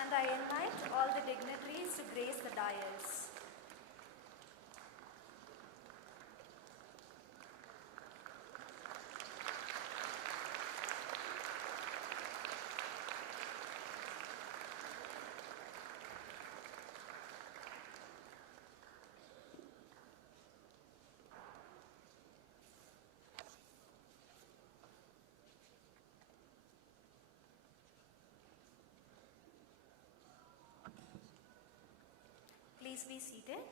And I invite all the dignitaries to grace the dais. Please be seated.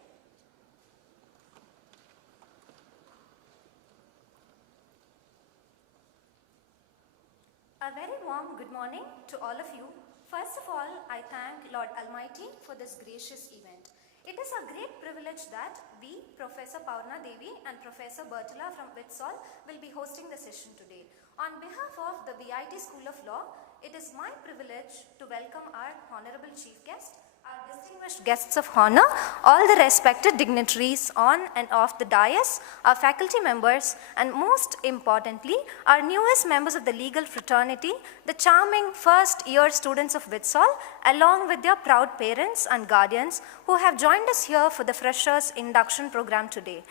A very warm good morning to all of you. First of all, I thank Lord Almighty for this gracious event. It is a great privilege that we, Professor Paurna Devi and Professor Bertula from Vitsol, will be hosting the session today. On behalf of the VIT School of Law, it is my privilege to welcome our Honorable Chief Guest, our distinguished guests of honor, all the respected dignitaries on and off the dais, our faculty members, and most importantly, our newest members of the legal fraternity, the charming first-year students of Vitsol, along with their proud parents and guardians who have joined us here for the Freshers Induction program today.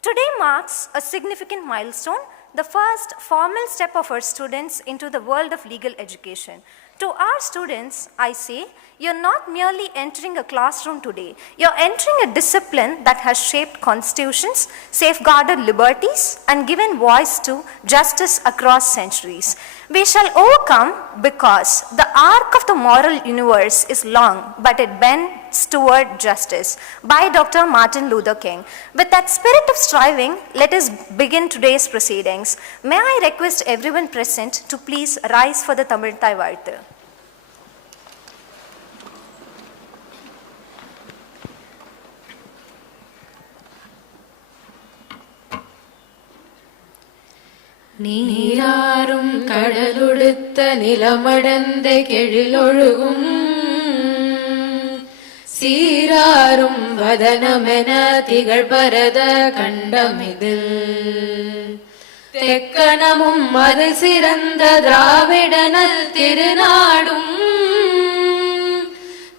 Today marks a significant milestone, the first formal step of our students into the world of legal education. To our students, I say, you're not merely entering a classroom today, you're entering a discipline that has shaped constitutions, safeguarded liberties, and given voice to justice across centuries. We shall overcome because the arc of the moral universe is long, but it bends toward justice, by Dr. Martin Luther King. With that spirit of striving, let us begin today's proceedings. May I request everyone present to please rise for the Tamil Thai Varthu. நீராறும் கடலுடுத்த நிலமடந்த கெழிலொழுகும் சீராறும் வதனமென திகழ்பரத கண்டமிதில் தெக்கணமும் அது சிறந்த திராவிடனல் திருநாடும்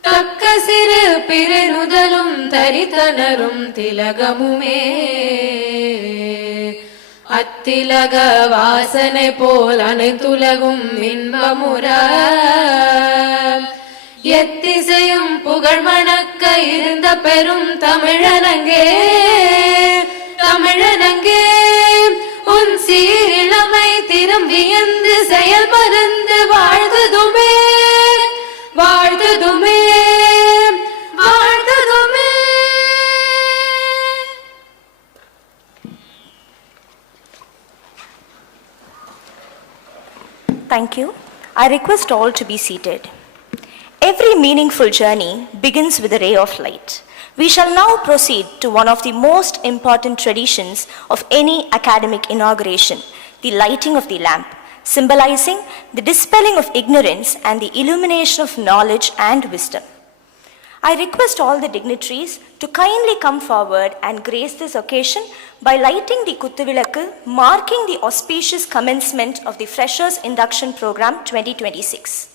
தக்க சிறு பிறனுதலும் தரித்தனரும் திலகமுமே அத்திலக வாசனை போல் அனைத்துலகும் இன்பமுற எத்திசையும் புகழ் மணக்க இருந்த பெரும் தமிழனங்கே தமிழனங்கே உன் சீரிழமை திறம் வியந்து செயல் மறந்து வாழ்ந்ததுமே வாழ்ந்ததுமே வாழ்ந்ததுமே. Thank you. I request all to be seated. Every meaningful journey begins with a ray of light. We shall now proceed to one of the most important traditions of any academic inauguration, the lighting of the lamp, symbolizing the dispelling of ignorance and the illumination of knowledge and wisdom. I request all the dignitaries to kindly come forward and grace this occasion by lighting the Kuttuvilakku, marking the auspicious commencement of the Freshers Induction Program 2026.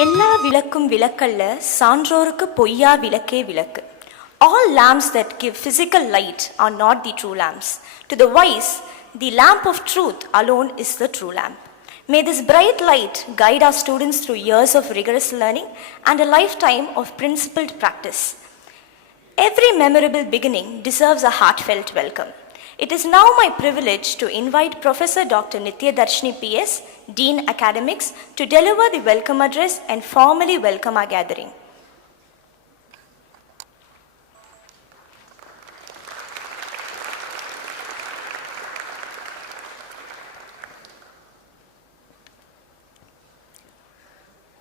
எல்லா விளக்கும் விளக்கல்ல, சான்றோருக்கு பொய்யா விளக்கே விளக்கு. All lamps that give physical light are not the true lamps. To the wise, the lamp of truth alone is the true lamp. May this bright light guide our students through years of rigorous learning and a lifetime of principled practice. Every memorable beginning deserves a heartfelt welcome. It is now my privilege to invite Professor Dr. Nityadarshini PS, Dean Academics, to deliver the welcome address and formally welcome our gathering.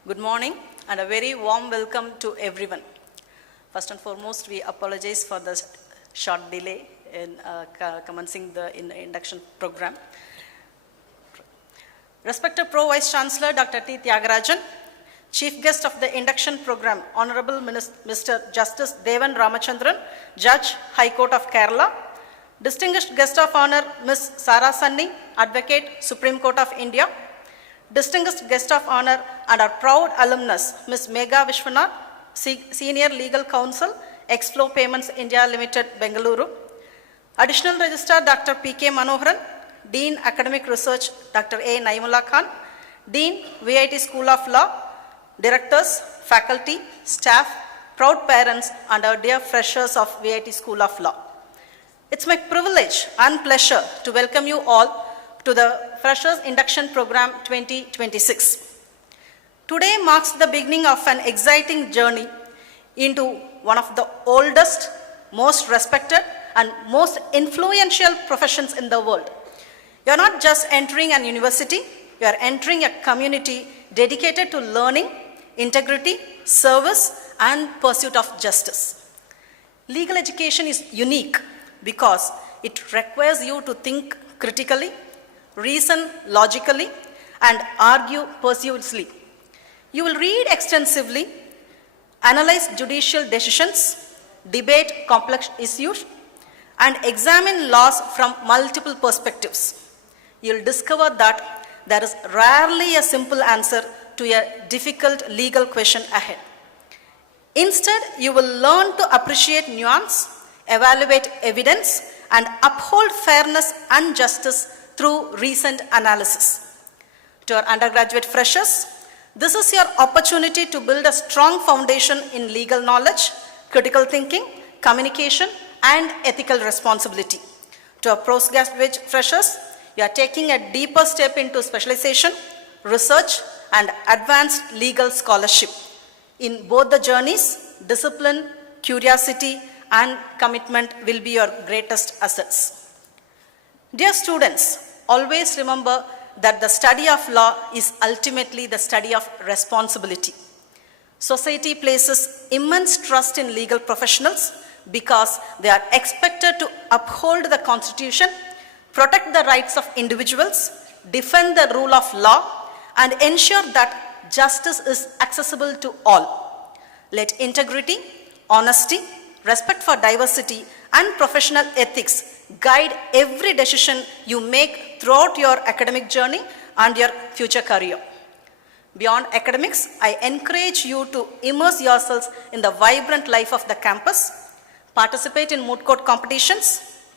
Good morning and a very warm welcome to everyone. First and foremost, we apologize for the short delay in commencing the induction program. Respected Pro Vice Chancellor Dr. T. Tyagarajan, Chief Guest of the induction program, Honorable Mr. Justice Devan Ramachandran, Judge, High Court of Kerala, Distinguished Guest of Honor Ms. Sara Sunny, Advocate, Supreme Court of India, Distinguished Guest of Honor and our proud alumnus, Ms. Maygha Viswanat, Senior Legal Counsel, XFLOW Payments India Limited, Bengaluru, Additional Registrar Dr. P.K. Manoharan, Dean Academic Research Dr. A. Naimullah Khan, Dean VIT School of Law, Directors, Faculty, Staff, proud parents and our dear freshers of VIT School of Law. It's my privilege and pleasure to welcome you all to the Freshers Induction Program 2026. Today marks the beginning of an exciting journey into one of the oldest, most respected and most influential professions in the world. You are not just entering an university, you are entering a community dedicated to learning, integrity, service and pursuit of justice. Legal education is unique because it requires you to think critically, reason logically and argue persuasively. You will read extensively, analyze judicial decisions, debate complex issues, and examine laws from multiple perspectives. You will discover that there is rarely a simple answer to a difficult legal question ahead. Instead, you will learn to appreciate nuance, evaluate evidence, and uphold fairness and justice through recent analysis. To our undergraduate freshers, this is your opportunity to build a strong foundation in legal knowledge, critical thinking, communication, and ethical responsibility. To our postgraduate freshers, you are taking a deeper step into specialization, research, and advanced legal scholarship. In both the journeys, discipline, curiosity, and commitment will be your greatest assets. Dear students, always remember that the study of law is ultimately the study of responsibility. Society places immense trust in legal professionals because they are expected to uphold the Constitution, protect the rights of individuals, defend the rule of law, and ensure that justice is accessible to all. Let integrity, honesty, respect for diversity, and professional ethics guide every decision you make throughout your academic journey and your future career. Beyond academics, I encourage you to immerse yourselves in the vibrant life of the campus, participate in moot court competitions,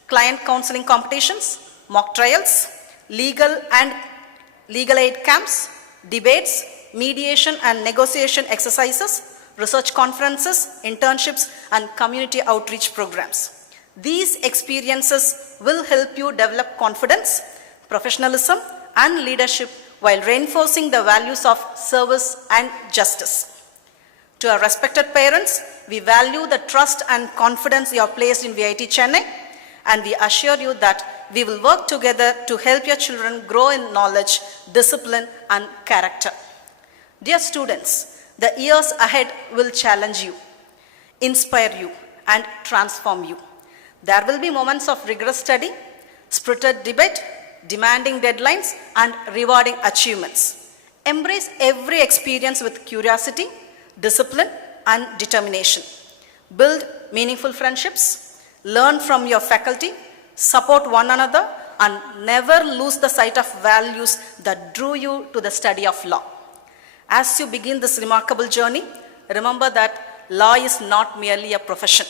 client counseling competitions, mock trials, legal and legal aid camps, debates, mediation and negotiation exercises, research conferences, internships, and community outreach programs. These experiences will help you develop confidence, professionalism, and leadership while reinforcing the values of service and justice. To our respected parents, we value the trust and confidence you have placed in VIT Chennai, and we assure you that we will work together to help your children grow in knowledge, discipline, and character. Dear students, the years ahead will challenge you, inspire you, and transform you. There will be moments of rigorous study, spirited debate, demanding deadlines, and rewarding achievements. Embrace every experience with curiosity, discipline, and determination. Build meaningful friendships, learn from your faculty, support one another, and never lose the sight of values that drew you to the study of law. As you begin this remarkable journey, remember that law is not merely a profession.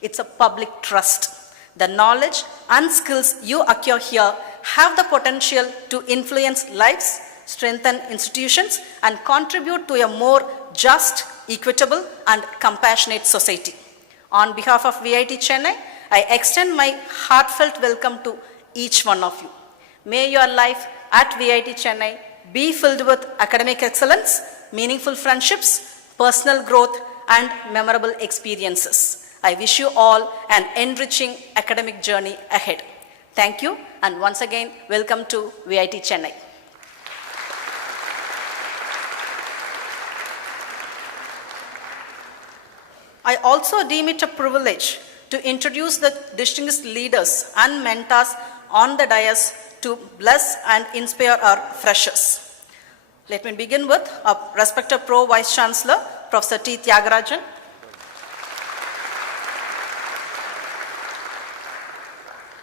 It's a public trust. The knowledge and skills you acquire here have the potential to influence lives, strengthen institutions, and contribute to a more just, equitable, and compassionate society. On behalf of VIT Chennai, I extend my heartfelt welcome to each one of you. May your life at VIT Chennai be filled with academic excellence, meaningful friendships, personal growth, and memorable experiences. I wish you all an enriching academic journey ahead. Thank you, and once again, welcome to VIT Chennai. I also deem it a privilege to introduce the distinguished leaders and mentors on the dais to bless and inspire our freshers. Let me begin with our respected Pro Vice Chancellor, Professor T. Tyagarajan.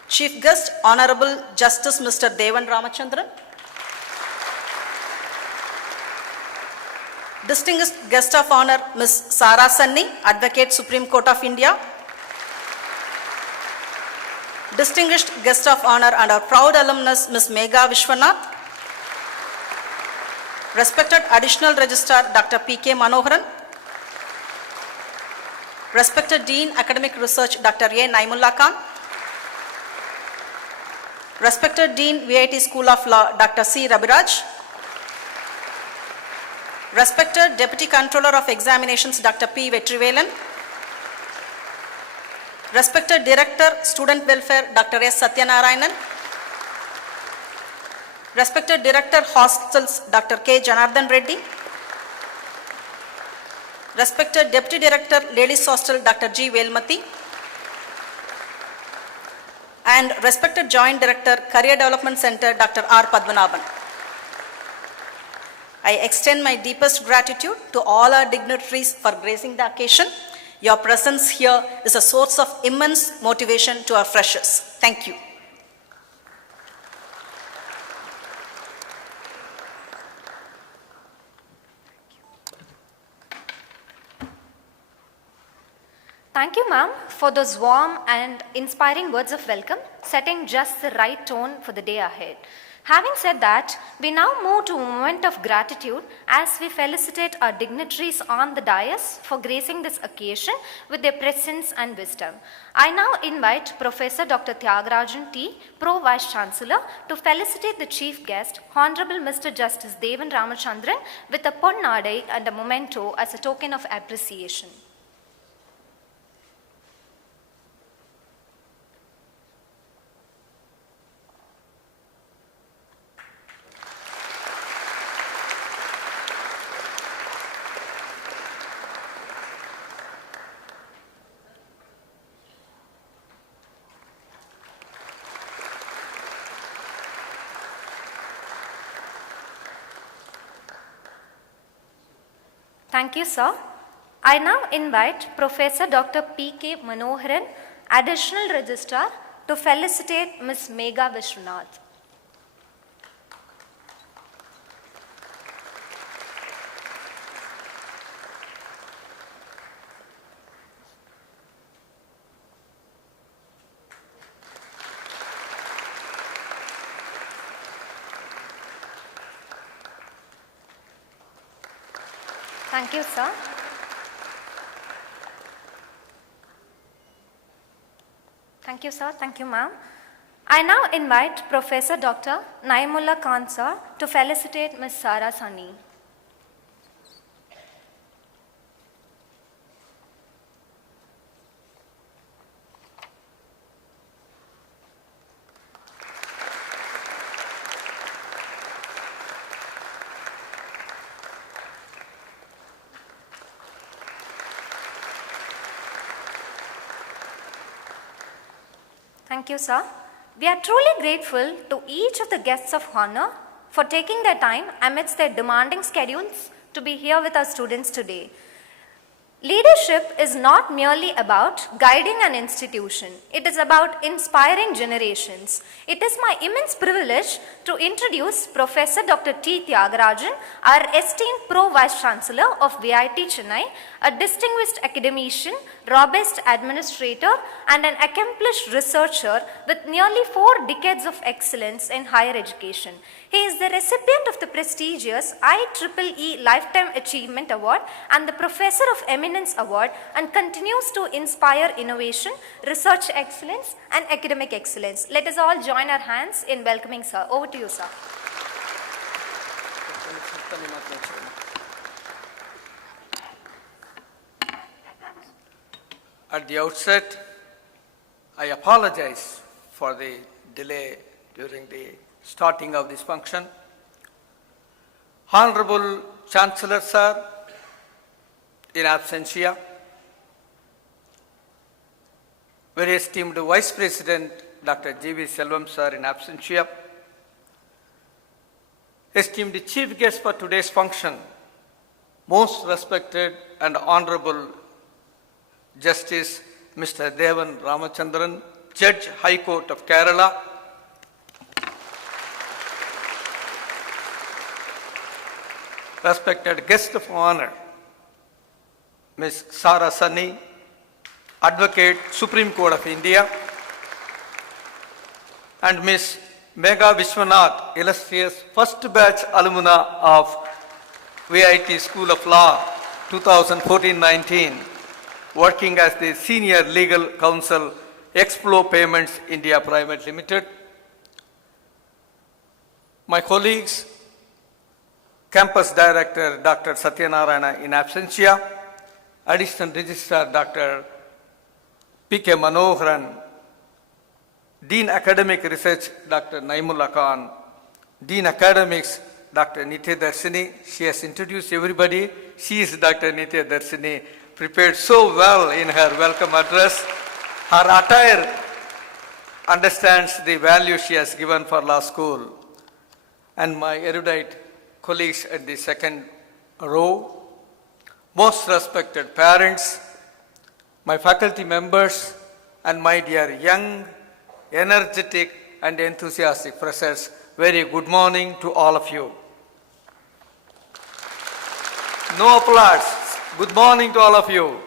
Chief Guest, Honorable Justice Mr. Devan Ramachandran. Distinguished Guest of Honor, Ms. Sara Sanni, Advocate, Supreme Court of India. Distinguished Guest of Honor and our proud alumnus, Ms. Maygha Viswanat. Respected Additional Registrar, Dr. P.K. Manoharan. Respected Dean, Academic Research, Dr. A. Naimullah Khan. Respected Dean, VIT School of Law, Dr. C. Rabiraj. Respected Deputy Controller of Examinations, Dr. P. Vetrivelan. Respected Director, Student Welfare, Dr. S. Satyanarayanan. Respected Director, Hostels, Dr. K. Janardhan Reddy. Respected Deputy Director, Ladies Hostel, Dr. G. Velmati. And respected Joint Director, Career Development Center, Dr. R. Padmanabhan. I extend my deepest gratitude to all our dignitaries for gracing the occasion. Your presence here is a source of immense motivation to our freshers. Thank you. Thank you, ma'am, for those warm and inspiring words of welcome, setting just the right tone for the day ahead. Having said that, we now move to a moment of gratitude as we felicitate our dignitaries on the dais for gracing this occasion with their presence and wisdom. I now invite Professor Dr. Tyagarajan T., Pro Vice Chancellor, to felicitate the Chief Guest, Hon'ble Mr. Justice Devan Ramachandran, with a ponnadai and a memento as a token of appreciation. Thank you, sir. I now invite Professor Dr. P.K. Manoharan, Additional Registrar, to felicitate Ms. Maygha Viswanat. Thank you, sir. Thank you, sir. Thank you, ma'am. I now invite Professor Dr. Naimullah Khan, sir, to felicitate Ms. Sara Sanni. Thank you, sir. We are truly grateful to each of the guests of honor for taking their time amidst their demanding schedules to be here with our students today. Leadership is not merely about guiding an institution. It is about inspiring generations. It is my immense privilege to introduce Professor Dr. T. Tyagarajan, our esteemed Pro Vice Chancellor of VIT Chennai, a distinguished academician, robust administrator, and an accomplished researcher with nearly 4 decades of excellence in higher education. He is the recipient of the prestigious IEEE Lifetime Achievement Award and the Professor of Eminence Award, and continues to inspire innovation, research excellence, and academic excellence. Let us all join our hands in welcoming sir. Over to you, sir. At the outset, I apologize for the delay during the starting of this function. Honorable Chancellor Sir, in absentia, very esteemed Vice President Dr. G.V. Selvam Sir, in absentia, esteemed Chief Guest for today's function, most respected and Honorable Justice Mr. Devan Ramachandran, Judge High Court of Kerala, respected guest of honor, Ms. Sara Sunny, Advocate, Supreme Court of India, and Ms. Maygha Viswanat, illustrious first batch alumna of VIT School of Law 2014-19, working as the Senior Legal Counsel, XFLOW Payments India Private Limited. My colleagues, Campus Director Dr. Satyanarayana, in absentia, Additional Registrar Dr. P.K. Manoharan, Dean Academic Research Dr. Naimullah Khan, Dean Academics Dr. Nitya Darshini. She has introduced everybody. She is Dr. Nitya Darshini, prepared so well in her welcome address. Her attire understands the value she has given for law school. And my erudite colleagues at the second row, most respected parents, my faculty members, and my dear young, energetic, and enthusiastic freshers, very good morning to all of you. No applause. Good morning to all of you.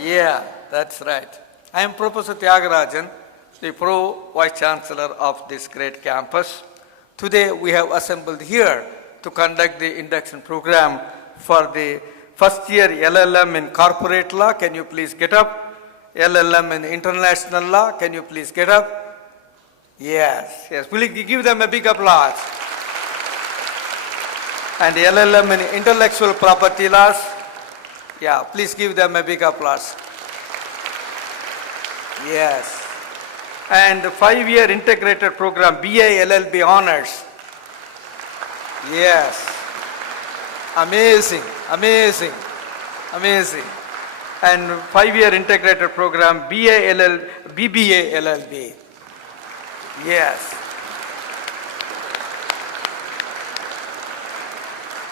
Yeah, that's right. I am Professor Tyagarajan, the Pro Vice Chancellor of this great campus. Today we have assembled here to conduct the induction program for the first year LLM in corporate law. Can you please get up? LLM in international law. Can you please get up? Yes, yes. Please give them a big applause. And LLM in intellectual property laws. Yeah, please give them a big applause. Yes. And 5-year integrated program, BA LLB honors. Yes. Amazing, amazing, amazing. And 5-year integrated program, BBA LLB. Yes.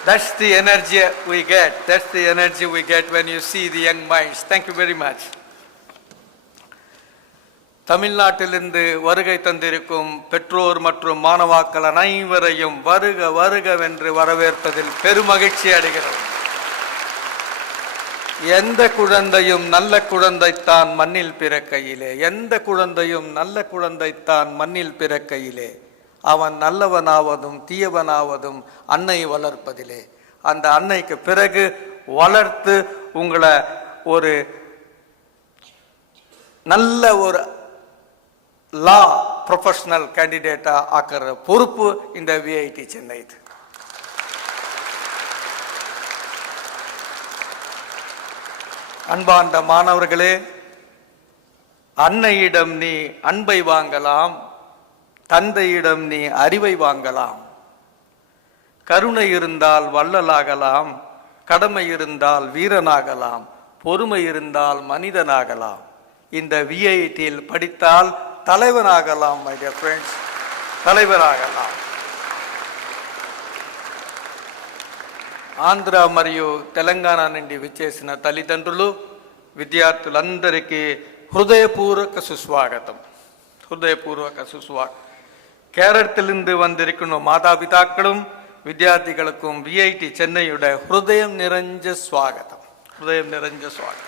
That's the energy we get. That's the energy we get when you see the young minds. Thank you very much. தமிழ்நாட்டிலிருந்து வருகை தந்திருக்கும் பெற்றோர் மற்றும் மாணவர்கள் அனைவரையும் வருக வருகவென்று வரவேற்பதில் பெருமகிழ்ச்சி அடைகிறோம். எந்த குழந்தையும் நல்ல குழந்தைத்தான் மண்ணில் பிறக்கையிலே, எந்த குழந்தையும் நல்ல குழந்தைத்தான் மண்ணில் பிறக்கையிலே, அவன் நல்லவனாவதும் தீயவனாவதும் அன்னை வளர்ப்பதிலே. அந்த அன்னைக்கு பிறகு வளர்த்து உங்களை ஒரு நல்ல ஒரு லா ப்ரொஃபஷனல் கேண்டிடேட்டா ஆக்கிற பொறுப்பு இந்த விஐடி சென்னை. அன்பார்ந்த மாணவர்களே, அன்னையிடம் நீ அன்பை வாங்கலாம், தந்தையிடம் நீ அறிவை வாங்கலாம். கருணை இருந்தால் வள்ளலாகலாம், கடமை இருந்தால் வீரனாகலாம், பொறுமை இருந்தால் மனிதனாகலாம். இந்த விஐடியில் படித்தால் தலைவனாகலாம். மை டியர் ஃப்ரெண்ட்ஸ், தலைவராகலாம். ఆంధ్ర మరియు తెలంగాణ నుండి విచ్చేసిన తల్లిదండ్రులు విద్యార్థులందరికీ ஹృதயபூர்வக சுஸ்வாகத்தம். ஹృதயபூர்வக சுஸ்வாகத்தம். கேரளத்திலிருந்து வந்திருக்கும் மாதாபிதாக்களும் வித்யார்த்திகளுக்கும் விஐடி சென்னையுடைய ஹೃದயம் நிறைஞ்ச ಸ್ವಾಗತம். ಹೃದயம் நிறைஞ்ச ಸ್ವಾಗತ.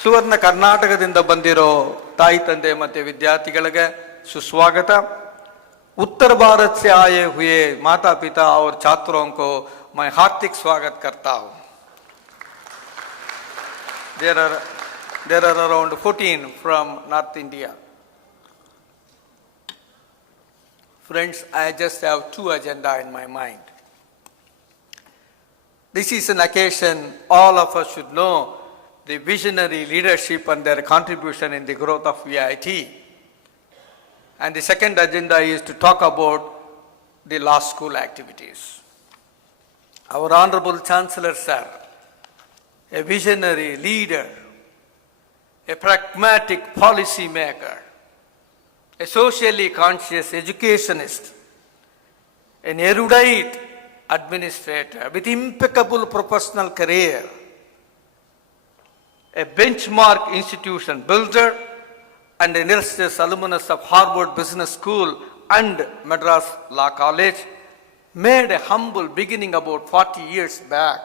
ಸುವರ್ಣ ಕರ್ನಾಟಕದಿಂದ ಬಂದಿರೋ ತಾಯಿ ತಂದೆ ಮತ್ತು ವಿದ್ಯಾರ್ಥಿಗಳಿಗೆ सुस्वागत. उत्तर भारत से आए हुए माता पिता और छात्रों को मैं हार्दिक स्वागत करता हूँ. There are around 14 from North India. Friends, I just have two agenda in my mind. This is an occasion all of us should know the visionary leadership and their contribution in the growth of VIT. And the second agenda is to talk about the law school activities. Our Honorable Chancellor Sir, a visionary leader, a pragmatic policy maker, a socially conscious educationist, an erudite administrator with impeccable professional career, a benchmark institution builder, and an illustrious alumnus of Harvard Business School and Madras Law College, made a humble beginning about 40 years back,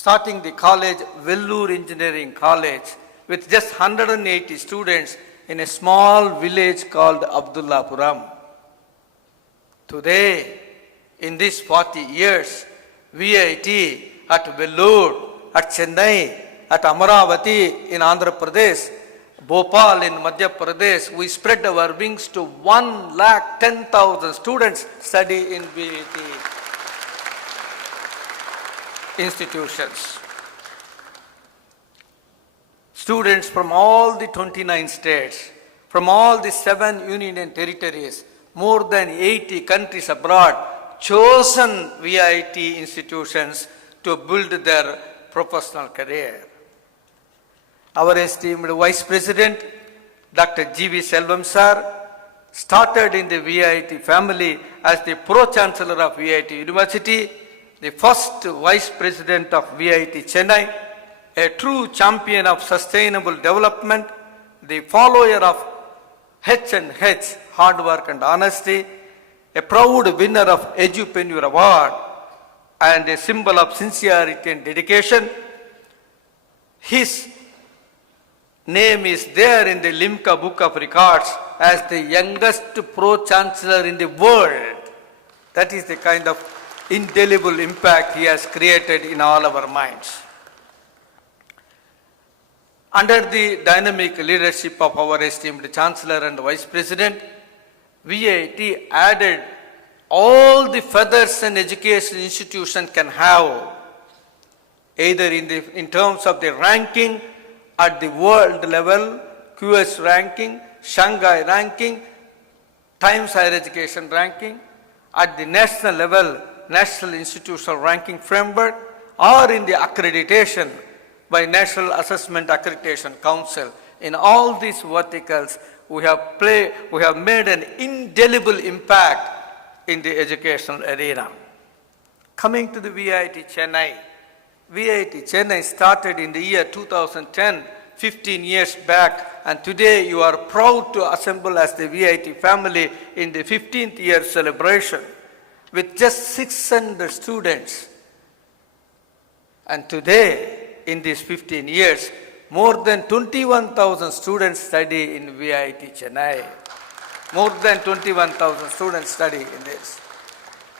starting the college Bengaluru Engineering College with just 180 students in a small village called Abdullapuram. Today, in these 40 years, VIT at Bengaluru, at Chennai, at Amaravati in Andhra Pradesh, Bhopal in Madhya Pradesh, we spread our wings to 110,000 students study in VIT institutions. Students from all the 29 states, from all the 7 union territories, more than 80 countries abroad, chosen VIT institutions to build their professional career. Our esteemed Vice President, Dr. G.V. Selvam Sir, started in the VIT family as the Pro-Chancellor of VIT University, the first Vice President of VIT Chennai, a true champion of sustainable development, the follower of H&H, hard work and honesty, a proud winner of Edupreneur Award, and a symbol of sincerity and dedication. His name is there in the Limca Book of Records as the youngest Pro-Chancellor in the world. That is the kind of indelible impact he has created in all our minds. Under the dynamic leadership of our esteemed Chancellor and Vice President, VIT added all the feathers an education institution can have, either in terms of the ranking at the world level, QS ranking, Shanghai ranking, Times Higher Education ranking, at the national level, National Institutional Ranking Framework, or in the accreditation by National Assessment Accreditation Council. In all these verticals, we have made an indelible impact in the educational arena. Coming to the VIT Chennai. VIT Chennai started in the year 2010, 15 years back, and today you are proud to assemble as the VIT family in the 15th year celebration with just 600 students. And today, in these 15 years, more than 21,000 students study in VIT Chennai. More than 21,000 students study in this.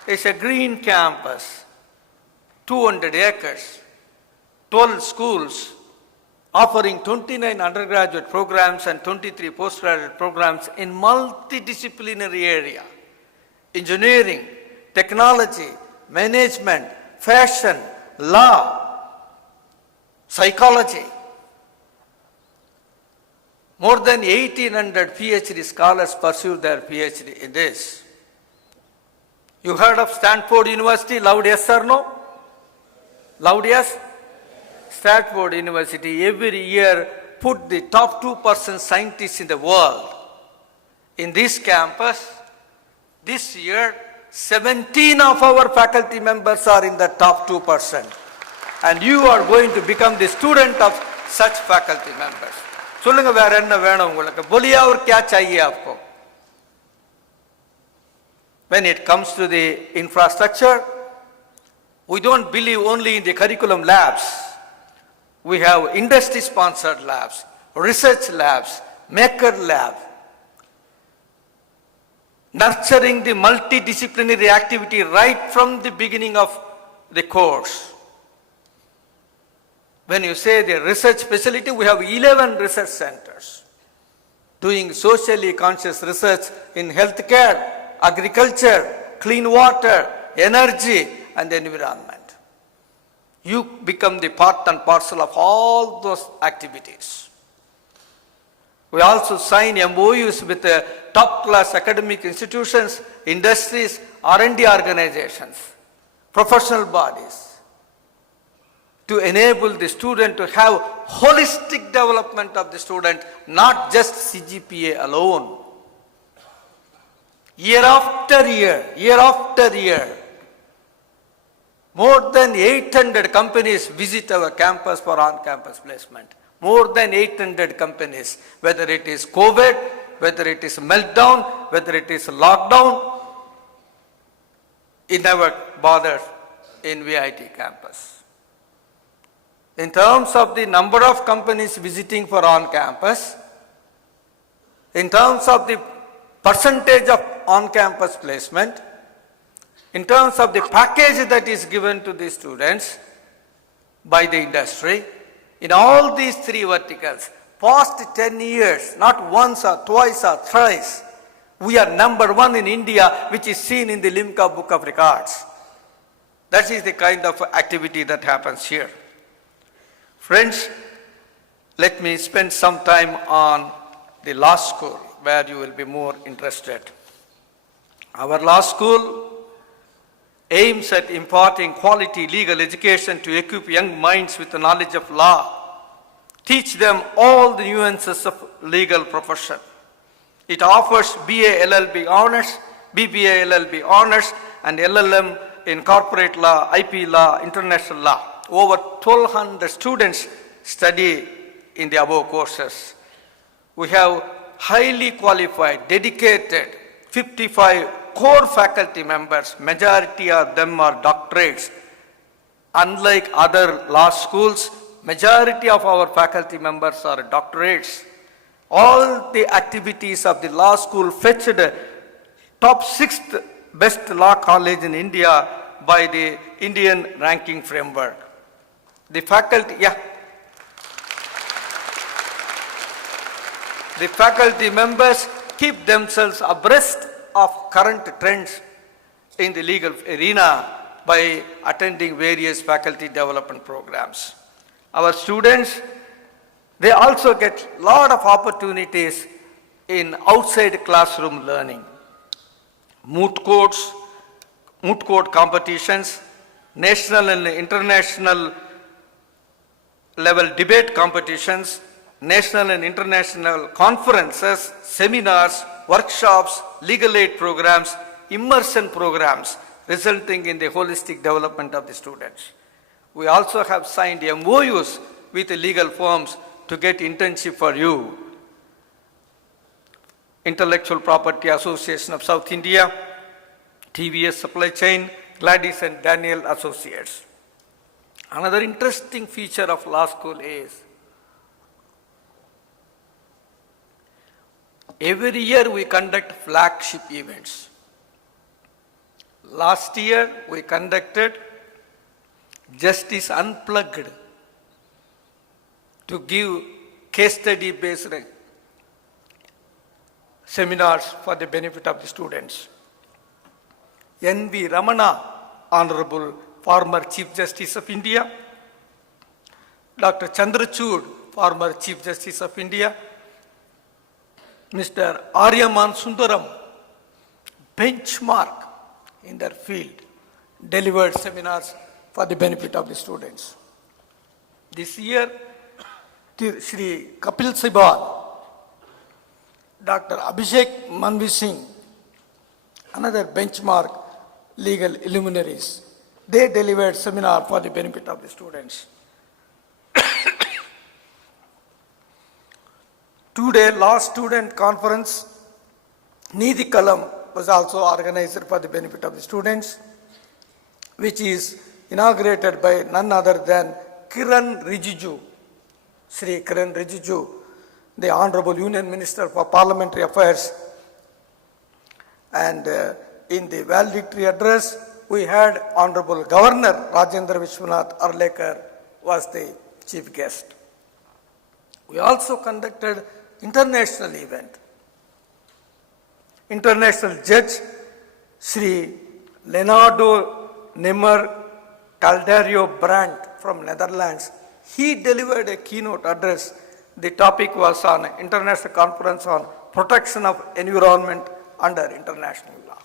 It's a green campus, 200 acres, 12 schools, offering 29 undergraduate programs and 23 postgraduate programs in multidisciplinary area. Engineering, technology, management, fashion, law, psychology. More than 1,800 PhD scholars pursue their PhD in this. You heard of Stanford University? Loud yes or no? Loud yes? Stanford University every year put the top 2% scientists in the world in this campus. This year, 17 of our faculty members are in the top 2%. And you are going to become the student of such faculty members. சொல்லுங்க வேற என்ன வேணும் உங்களுக்கு? बोलिए और क्या चाहिए आपको? When it comes to the infrastructure, we don't believe only in the curriculum labs. We have industry-sponsored labs, research labs, maker lab, nurturing the multidisciplinary activity right from the beginning of the course. When you say the research facility, we have 11 research centers doing socially conscious research in healthcare, agriculture, clean water, energy, and environment. You become the part and parcel of all those activities. We also sign MOUs with top-class academic institutions, industries, R&D organizations, professional bodies, to enable the student to have holistic development of the student, not just CGPA alone. Year after year, more than 800 companies visit our campus for on-campus placement. More than 800 companies, whether it is COVID, whether it is meltdown, whether it is lockdown, it never bothers in VIT campus. In terms of the number of companies visiting for on-campus, in terms of the percentage of on-campus placement, in terms of the package that is given to the students by the industry, in all these three verticals, past 10 years, not once or twice or thrice, we are number one in India, which is seen in the Limca Book of Records. That is the kind of activity that happens here. Friends, let me spend some time on the law school, where you will be more interested. Our law school aims at imparting quality legal education to equip young minds with the knowledge of law, teach them all the nuances of legal profession. It offers BA LLB honors, BBA LLB honors, and LLM in corporate law, IP law, international law. Over 1,200 students study in the above courses. We have highly qualified, dedicated 55 core faculty members. Majority of them are doctorates. Unlike other law schools, majority of our faculty members are doctorates. All the activities of the law school fetched top 6th best law college in India by the Indian ranking framework. The faculty members keep themselves abreast of current trends in the legal arena by attending various faculty development programs. Our students, they also get a lot of opportunities in outside classroom learning. Moot court competitions, national and international level debate competitions, national and international conferences, seminars, workshops, legal aid programs, immersion programs, resulting in the holistic development of the students. We also have signed MOUs with the legal firms to get internship for you. Intellectual Property Association of South India, TVS Supply Chain, Gladys and Daniel Associates. Another interesting feature of law school is every year we conduct flagship events. Last year we conducted Justice Unplugged to give case study based seminars for the benefit of the students. N.V. Ramana, Honorable former Chief Justice of India, Dr. Chandrachud, former Chief Justice of India, Mr. Aryaman Sundaram, benchmark in their field, delivered seminars for the benefit of the students. This year, Shri Kapil Sibal, Dr. Abhishek Manvi Singh, another benchmark legal luminaries. They delivered seminar for the benefit of the students. Today, last student conference, Nidhi Kalam, was also organized for the benefit of the students, which is inaugurated by none other than Kiran Rijiju, Sri Kiran Rijiju, the Honorable Union Minister for Parliamentary Affairs. And in the valedictory address, we had Honorable Governor Rajendra Viswanat Arlekar was the chief guest. We also conducted international event. International judge Sri Leonardo Nimmer Calderio Brandt from Netherlands, he delivered a keynote address. The topic was on International Conference on Protection of Environment under International Law.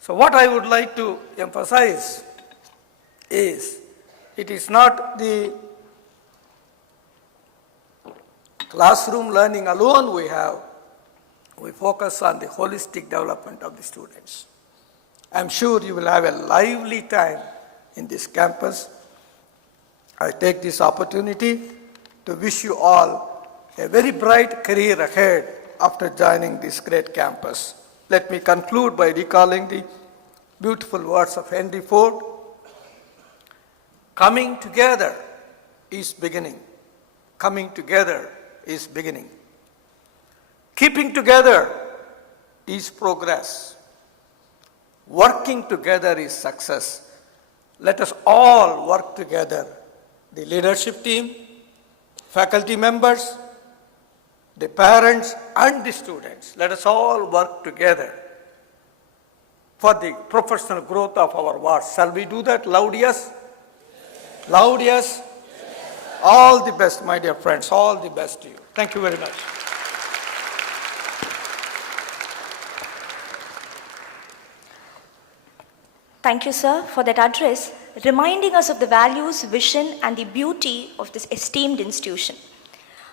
So what I would like to emphasize is, it is not the classroom learning alone we have. We focus on the holistic development of the students. I'm sure you will have a lively time in this campus. I take this opportunity to wish you all a very bright career ahead after joining this great campus. Let me conclude by recalling the beautiful words of Henry Ford. Coming together is beginning. Coming together is beginning. Keeping together is progress. Working together is success. Let us all work together. The leadership team, faculty members, the parents and the students. Let us all work together for the professional growth of our wards. Shall we do that? Loud yes? Loud yes? All the best, my dear friends. All the best to you. Thank you very much. Thank you, sir, for that address, reminding us of the values, vision, and the beauty of this esteemed institution.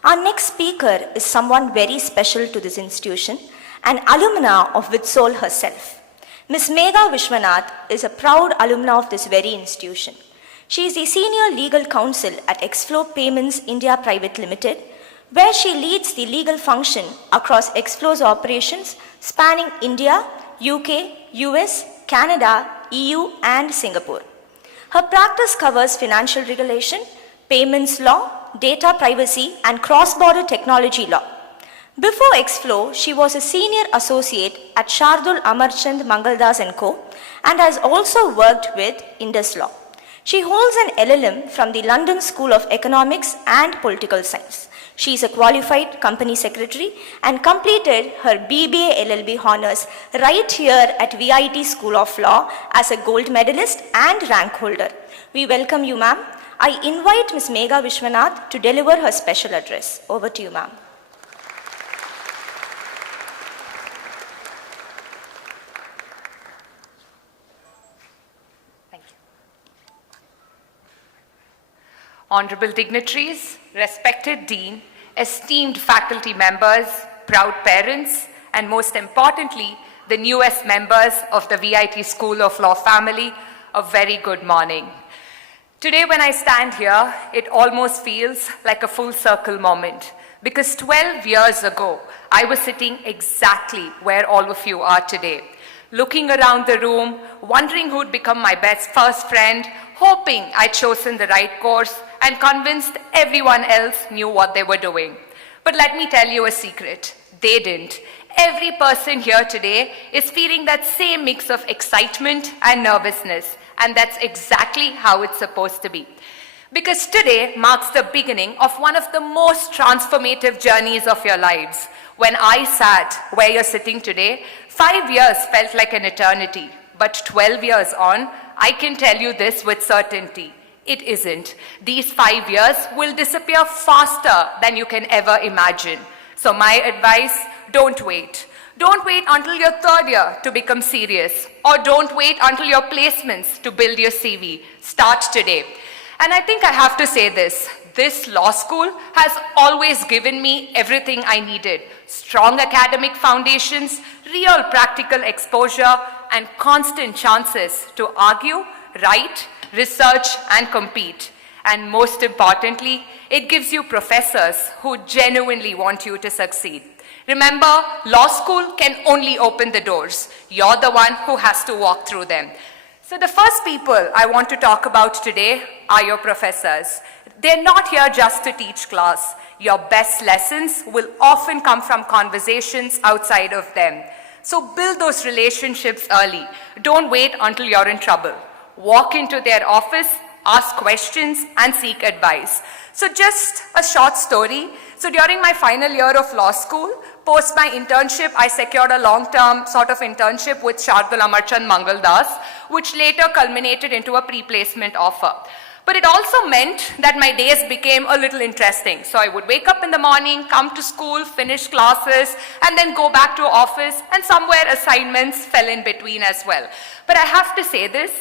Our next speaker is someone very special to this institution, an alumna of Witsol herself. Ms. Maygha Viswanat is a proud alumna of this very institution. She is the Senior Legal Counsel at XFLOW Payments India Private Limited, where she leads the legal function across XFLOW's operations spanning India, UK, US, Canada, EU, and Singapore. Her practice covers financial regulation, payments law, data privacy, and cross-border technology law. Before XFLOW, she was a senior associate at Shardul Amarchand Mangaldas & Co. and has also worked with Indus Law. She holds an LLM from the London School of Economics and Political Science. She is a qualified company secretary and completed her BBA LLB honors right here at VIT School of Law as a gold medalist and rank holder. We welcome you, ma'am. I invite Ms. Maygha Viswanat to deliver her special address. Over to you, ma'am. Thank you. Honorable dignitaries, respected dean, esteemed faculty members, proud parents, and most importantly, the newest members of the VIT School of Law family, a very good morning. Today when I stand here, it almost feels like a full circle moment, because 12 years ago, I was sitting exactly where all of you are today, looking around the room, wondering who'd become my first friend, hoping I'd chosen the right course, and convinced everyone else knew what they were doing. But let me tell you a secret, they didn't. Every person here today is feeling that same mix of excitement and nervousness, and that's exactly how it's supposed to be. Because today marks the beginning of one of the most transformative journeys of your lives. When I sat where you're sitting today, 5 years felt like an eternity. But 12 years on, I can tell you this with certainty. It isn't. These 5 years will disappear faster than you can ever imagine. So my advice, don't wait. Don't wait until your third year to become serious, or don't wait until your placements to build your CV. Start today. And I think I have to say this law school has always given me everything I needed. Strong academic foundations, real practical exposure, and constant chances to argue, write, research, and compete. And most importantly, it gives you professors who genuinely want you to succeed. Remember, law school can only open the doors. You're the one who has to walk through them. So the first people I want to talk about today are your professors. They're not here just to teach class. Your best lessons will often come from conversations outside of them. So build those relationships early. Don't wait until you're in trouble. Walk into their office, ask questions, and seek advice. So just a short story. So during my final year of law school, post my internship, I secured a long-term sort of internship with Shardul Amarchand Mangaldas, which later culminated into a pre-placement offer. But it also meant that my days became a little interesting. So I would wake up in the morning, come to school, finish classes, and then go back to office, and somewhere assignments fell in between as well. But I have to say this,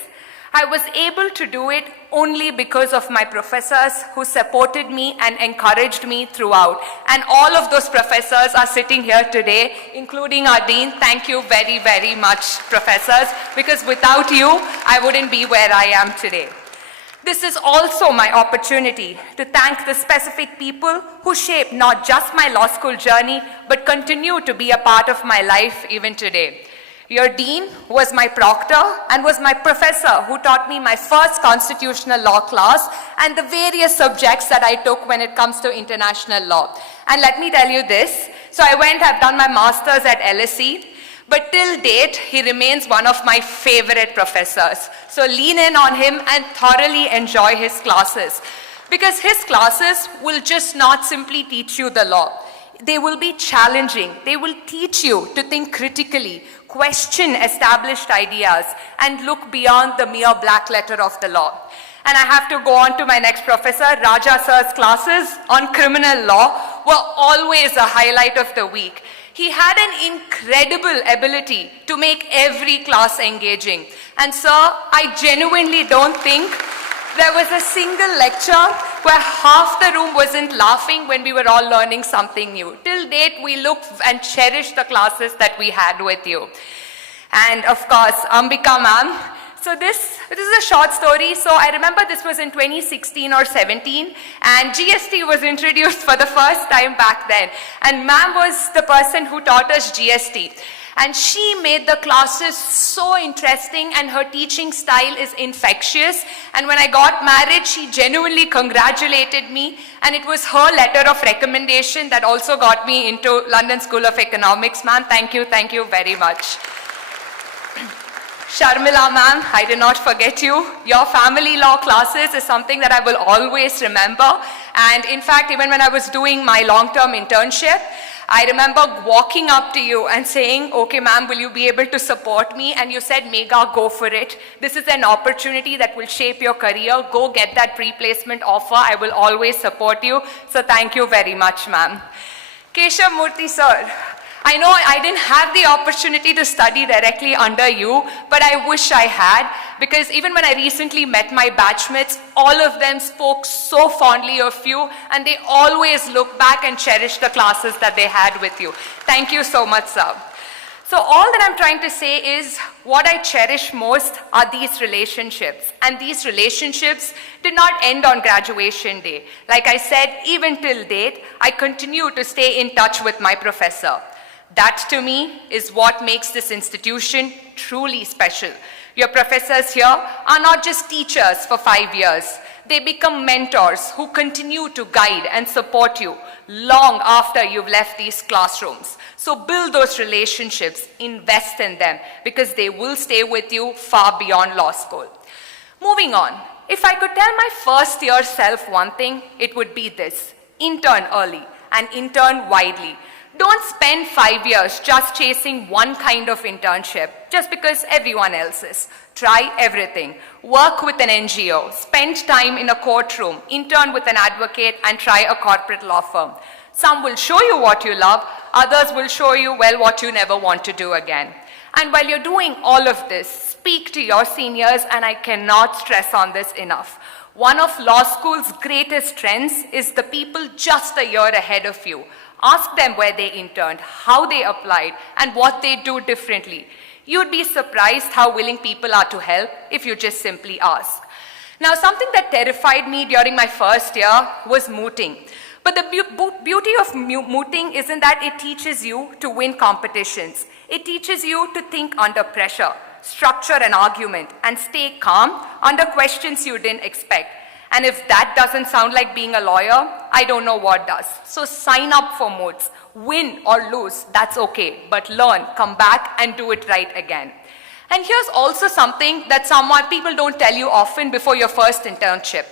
I was able to do it only because of my professors who supported me and encouraged me throughout. And all of those professors are sitting here today, including our dean. Thank you very, very much, professors, because without you, I wouldn't be where I am today. This is also my opportunity to thank the specific people who shaped not just my law school journey, but continue to be a part of my life even today. Your dean was my proctor and was my professor who taught me my first constitutional law class and the various subjects that I took when it comes to international law. And let me tell you this, so I've done my master's at LSE, but till date, he remains one of my favorite professors. So lean in on him and thoroughly enjoy his classes, because his classes will just not simply teach you the law. They will be challenging. They will teach you to think critically, question established ideas, and look beyond the mere black letter of the law. And I have to go on to my next professor. Raja sir's classes on criminal law were always a highlight of the week. He had an incredible ability to make every class engaging. And sir, I genuinely don't think there was a single lecture where half the room wasn't laughing when we were all learning something new. Till date, we look and cherish the classes that we had with you. And of course, Ambika ma'am. So this is a short story. So I remember this was in 2016 or 17, and GST was introduced for the first time back then. And ma'am was the person who taught us GST. And she made the classes so interesting, and her teaching style is infectious. And when I got married, she genuinely congratulated me, and it was her letter of recommendation that also got me into London School of Economics. Ma'am, thank you very much. Sharmila ma'am, I did not forget you. Your family law classes is something that I will always remember. And in fact, even when I was doing my long-term internship, I remember walking up to you and saying, okay ma'am, will you be able to support me? And you said, Maygha, go for it. This is an opportunity that will shape your career. Go get that pre-placement offer. I will always support you. So thank you very much, ma'am. Keshav Murthy sir, I know I didn't have the opportunity to study directly under you, but I wish I had, because even when I recently met my batchmates, all of them spoke so fondly of you, and they always look back and cherish the classes that they had with you. Thank you so much, sir. So all that I'm trying to say is, what I cherish most are these relationships. And these relationships did not end on graduation day. Like I said, even till date, I continue to stay in touch with my professor. That, to me, is what makes this institution truly special. Your professors here are not just teachers for 5 years. They become mentors who continue to guide and support you long after you've left these classrooms. So build those relationships, invest in them, because they will stay with you far beyond law school. Moving on, if I could tell my first year self one thing, it would be this: intern early and intern widely. Don't spend 5 years just chasing one kind of internship just because everyone else is. Try everything. Work with an NGO, spend time in a courtroom, intern with an advocate, and try a corporate law firm. Some will show you what you love, others will show you, well, what you never want to do again. And while you're doing all of this, speak to your seniors, and I cannot stress on this enough. One of law school's greatest strengths is the people just a year ahead of you. Ask them where they interned, how they applied, and what they do differently. You'd be surprised how willing people are to help if you just simply ask. Now, something that terrified me during my first year was mooting. But the beauty of mooting isn't that it teaches you to win competitions. It teaches you to think under pressure, structure an argument, and stay calm under questions you didn't expect. And if that doesn't sound like being a lawyer, I don't know what does. So sign up for moots. Win or lose, that's okay. But learn, come back, and do it right again. And here's also something that people don't tell you often before your first internship.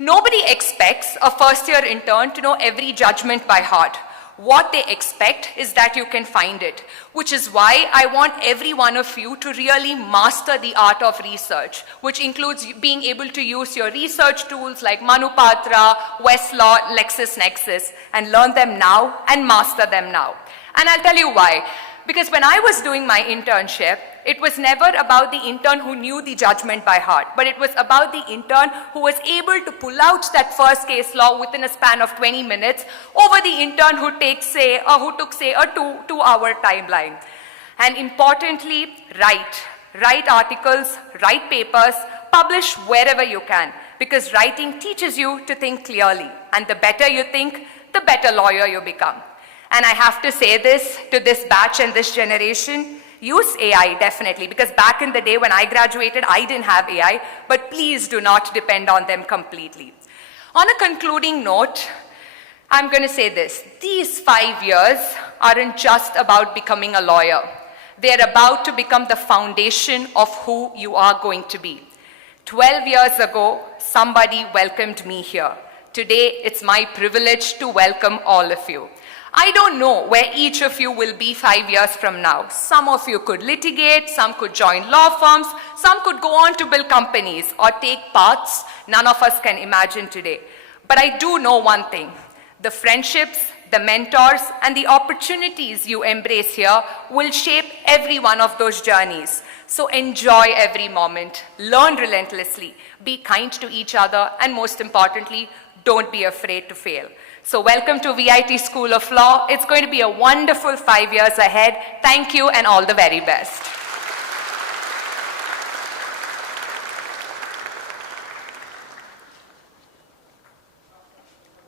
Nobody expects a first-year intern to know every judgment by heart. What they expect is that you can find it, which is why I want every one of you to really master the art of research, which includes being able to use your research tools like Manupatra, Westlaw, LexisNexis, and learn them now and master them now. And I'll tell you why. Because when I was doing my internship, it was never about the intern who knew the judgment by heart, but it was about the intern who was able to pull out that first case law within a span of 20 minutes over the intern who took, say, a two-hour timeline. And importantly, write articles, write papers, publish wherever you can, because writing teaches you to think clearly. And the better you think, the better lawyer you become. And I have to say this to this batch and this generation, use AI definitely, because back in the day when I graduated, I didn't have AI, but please do not depend on them completely. On a concluding note, I'm going to say this. These 5 years aren't just about becoming a lawyer. They're about to become the foundation of who you are going to be. 12 years ago, somebody welcomed me here. Today, it's my privilege to welcome all of you. I don't know where each of you will be 5 years from now. Some of you could litigate, some could join law firms, some could go on to build companies or take paths none of us can imagine today. But I do know one thing. The friendships, the mentors, and the opportunities you embrace here will shape every one of those journeys. So enjoy every moment, learn relentlessly, be kind to each other, and most importantly, don't be afraid to fail. So welcome to VIT School of Law. It's going to be a wonderful 5 years ahead. Thank you and all the very best.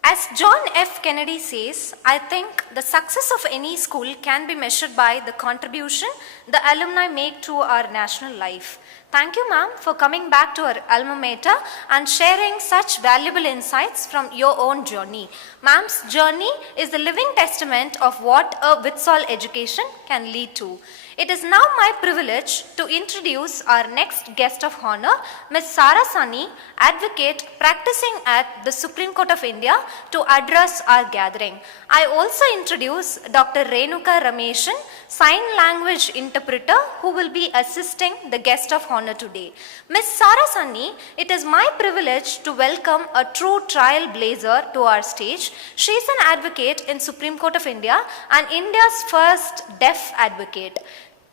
As John F. Kennedy says, I think the success of any school can be measured by the contribution the alumni make to our national life. Thank you, ma'am, for coming back to our alma mater and sharing such valuable insights from your own journey. Ma'am's journey is the living testament of what a Witsall education can lead to. It is now my privilege to introduce our next guest of honor, Ms. Sara Sunny, advocate practicing at the Supreme Court of India, to address our gathering. I also introduce Dr. Renuka Rameshan, sign language interpreter, who will be assisting the guest of honor today. Ms. Sara Sunny, it is my privilege to welcome a true trailblazer to our stage. She is an advocate in Supreme Court of India and India's first deaf advocate.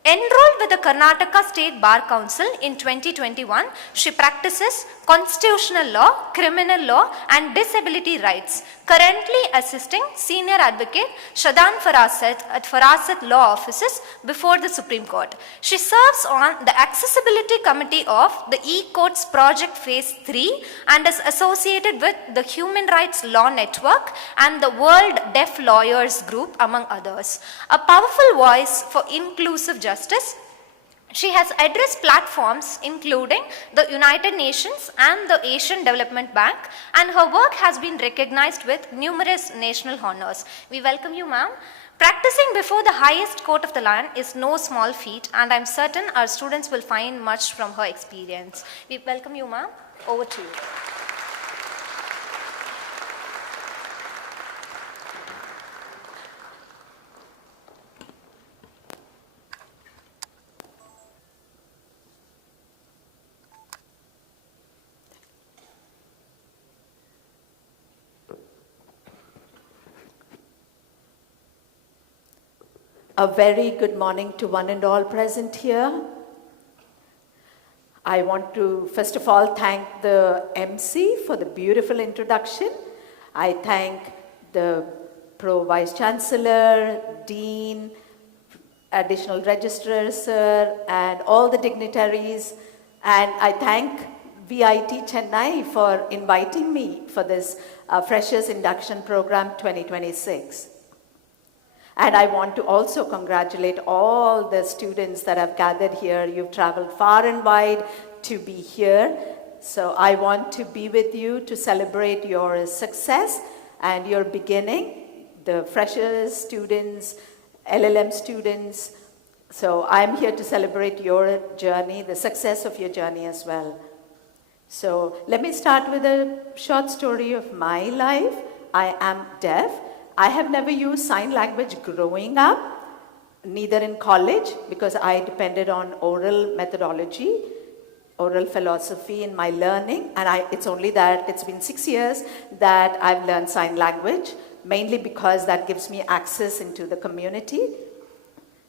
Enrolled with the Karnataka State Bar Council in 2021, she practices constitutional law, criminal law, and disability rights. Currently assisting senior advocate Shadan Farasat at Farasat Law Offices before the Supreme Court. She serves on the Accessibility Committee of the E-Courts Project Phase 3 and is associated with the Human Rights Law Network and the World Deaf Lawyers Group, among others. A powerful voice for inclusive justice, she has addressed platforms including the United Nations and the Asian Development Bank, and her work has been recognized with numerous national honors. We welcome you, ma'am. Practicing before the highest court of the land is no small feat, and I'm certain our students will find much from her experience. We welcome you, ma'am. Over to you. A very good morning to one and all present here. I want to first of all thank the MC for the beautiful introduction. I thank the Pro Vice Chancellor, Dean, additional registrars, sir, and all the dignitaries. And I thank VIT Chennai for inviting me for this Freshers Induction Program 2026. And I want to also congratulate all the students that have gathered here. You've traveled far and wide to be here. So I want to be with you to celebrate your success and your beginning, the freshers students, LLM students. So I'm here to celebrate your journey, the success of your journey as well. So let me start with a short story of my life. I am deaf. I have never used sign language growing up, neither in college, because I depended on oral methodology, oral philosophy in my learning, and it's only that it's been 6 years that I've learned sign language, mainly because that gives me access into the community.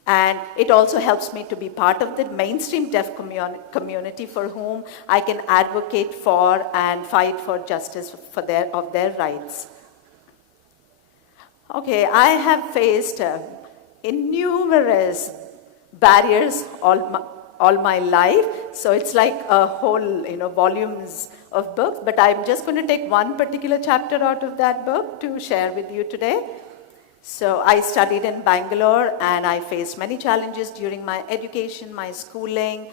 And it also helps me to be part of the mainstream deaf community for whom I can advocate for and fight for justice for their rights. Okay, I have faced innumerous barriers all my life. So it's like a whole, volumes of books. But I'm just going to take one particular chapter out of that book to share with you today. So I studied in Bangalore and I faced many challenges during my education, my schooling.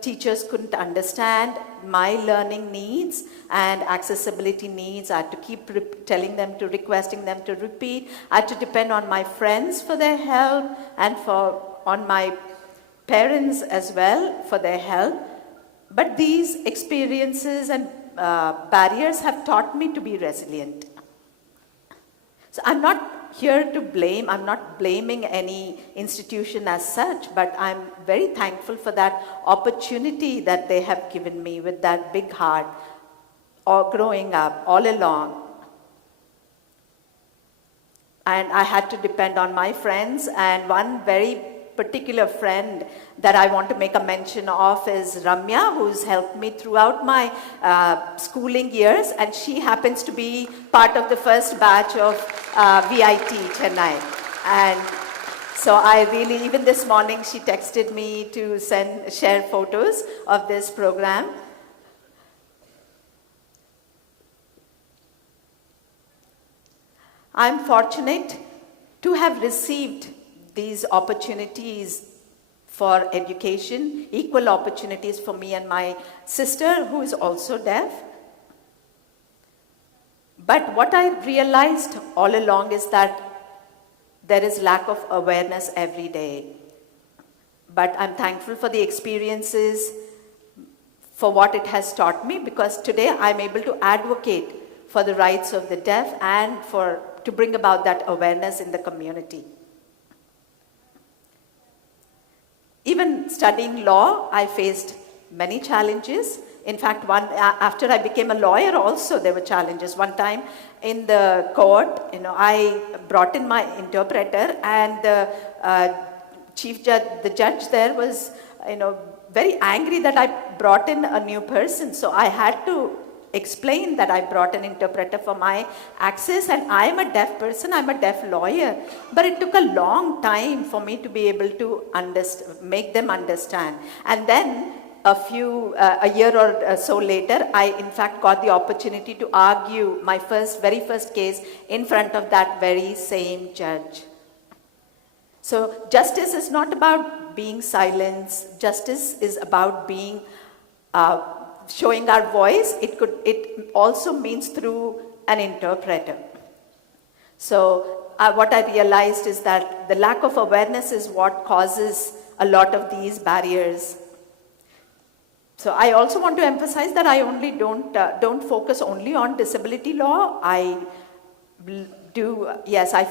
Teachers couldn't understand my learning needs and accessibility needs. I had to keep requesting them to repeat. I had to depend on my friends for their help and on my parents as well for their help. But these experiences and barriers have taught me to be resilient. So I'm not here to blame, I'm not blaming any institution as such, but I'm very thankful for that opportunity that they have given me with that big heart, or growing up all along. And I had to depend on my friends, and one very particular friend that I want to make a mention of is Ramya, who's helped me throughout my schooling years, and she happens to be part of the first batch of VIT Chennai. And so I really, even this morning, she texted me to share photos of this program. I'm fortunate to have received these opportunities for education, equal opportunities for me and my sister, who is also deaf. But what I realized all along is that there is lack of awareness every day. But I'm thankful for the experiences, for what it has taught me, because today I'm able to advocate for the rights of the deaf and to bring about that awareness in the community. Even studying law, I faced many challenges. In fact, after I became a lawyer also, there were challenges. One time in the court, I brought in my interpreter, and the chief judge, the judge there was, very angry that I brought in a new person. So I had to explain that I brought an interpreter for my access, and I am a deaf person, I'm a deaf lawyer. But it took a long time for me to be able to make them understand. And then a year or so later, I in fact got the opportunity to argue my very first case in front of that very same judge. So justice is not about being silenced. Justice is about being showing our voice. It also means through an interpreter. So what I realized is that the lack of awareness is what causes a lot of these barriers. So I also want to emphasize that I don't focus only on disability law. I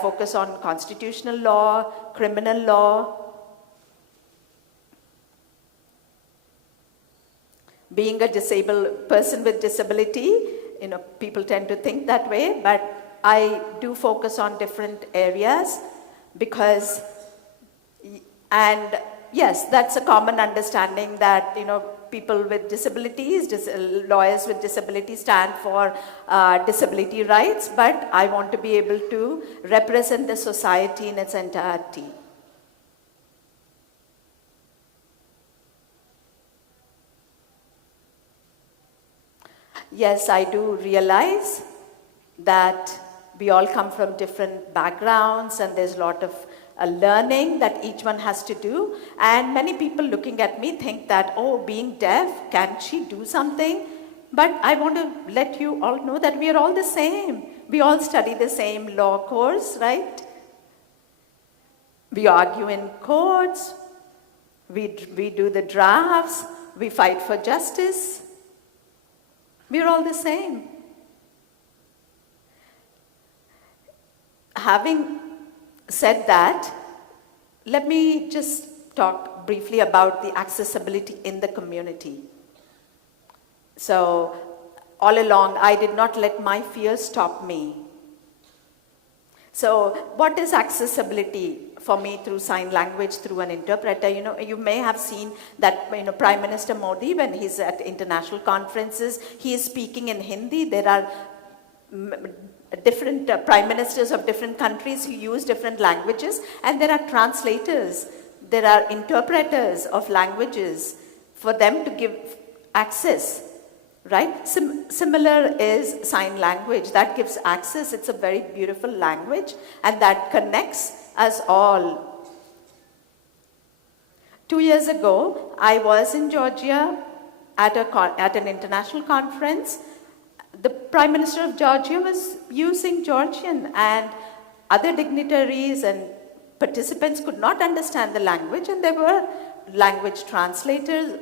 focus on constitutional law, criminal law. Being a disabled person with disability, people tend to think that way, but I do focus on different areas because, and yes, that's a common understanding that, people with disabilities, lawyers with disabilities stand for disability rights, but I want to be able to represent the society in its entirety. Yes, I do realize that we all come from different backgrounds and there's a lot of learning that each one has to do. And many people looking at me think that, oh, being deaf, can she do something? But I want to let you all know that we are all the same. We all study the same law course, right? We argue in courts. We do the drafts. We fight for justice. We're all the same. Having said that, let me just talk briefly about the accessibility in the community. So, all along, I did not let my fears stop me. So, what is accessibility for me through sign language, through an interpreter? You know, you may have seen that, Prime Minister Modi, when he's at international conferences, he is speaking in Hindi. There are different prime ministers of different countries who use different languages, and there are translators, there are interpreters of languages for them to give access, right? Similar is sign language, that gives access. It's a very beautiful language and that connects us all. 2 years ago, I was in Georgia at an international conference. The Prime Minister of Georgia was using Georgian, and other dignitaries and participants could not understand the language, and there were language translators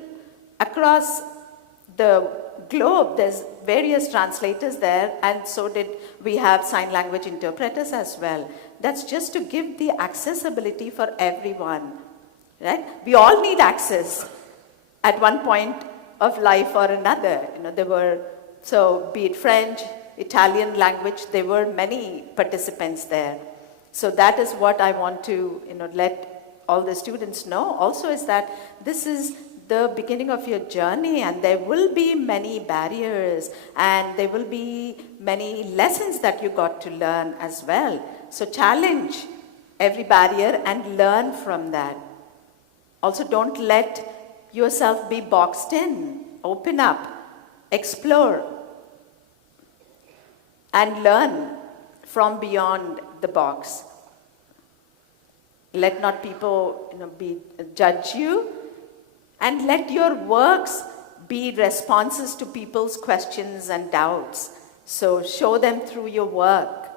across the globe. There's various translators there, and so did we have sign language interpreters as well. That's just to give the accessibility for everyone, right? We all need access at one point of life or another. There were, so be it French, Italian language, there were many participants there. So that is what I want to, let all the students know also, is that this is the beginning of your journey, and there will be many barriers and there will be many lessons that you got to learn as well. So challenge every barrier and learn from that. Also, don't let yourself be boxed in. Open up, explore, and learn from beyond the box. Let not people judge you, and let your works be responses to people's questions and doubts. So show them through your work.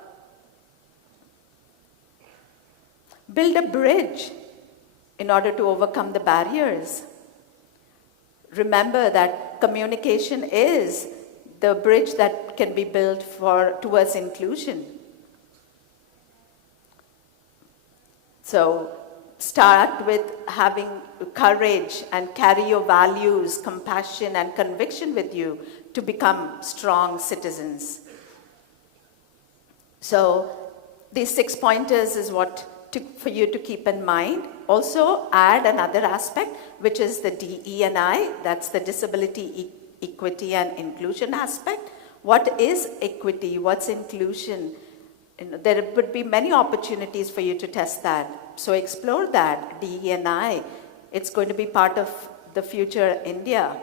Build a bridge in order to overcome the barriers. Remember that communication is the bridge that can be built towards inclusion. So start with having courage and carry your values, compassion and conviction with you to become strong citizens. So these 6 pointers is what for you to keep in mind. Also add another aspect, which is the DE&I, that's the disability, equity and inclusion aspect. What is equity? What's inclusion? There would be many opportunities for you to test that. So explore that, DE&I. It's going to be part of the future India.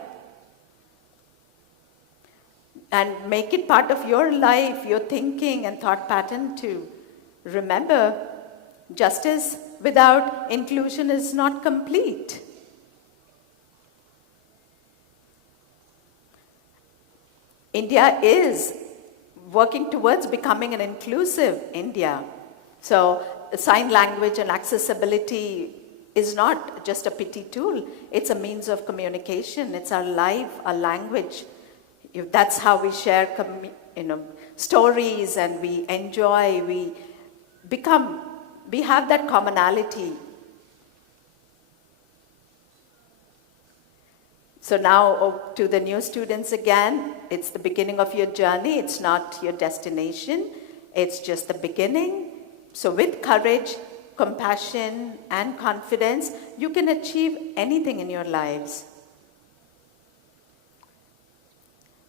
And make it part of your life, your thinking and thought pattern too. Remember, justice without inclusion is not complete. India is working towards becoming an inclusive India. So sign language and accessibility is not just a pity tool, it's a means of communication, it's our life, our language. That's how we share stories and we enjoy, we have that commonality. So now to the new students again, it's the beginning of your journey, it's not your destination, it's just the beginning. So with courage, compassion and confidence, you can achieve anything in your lives.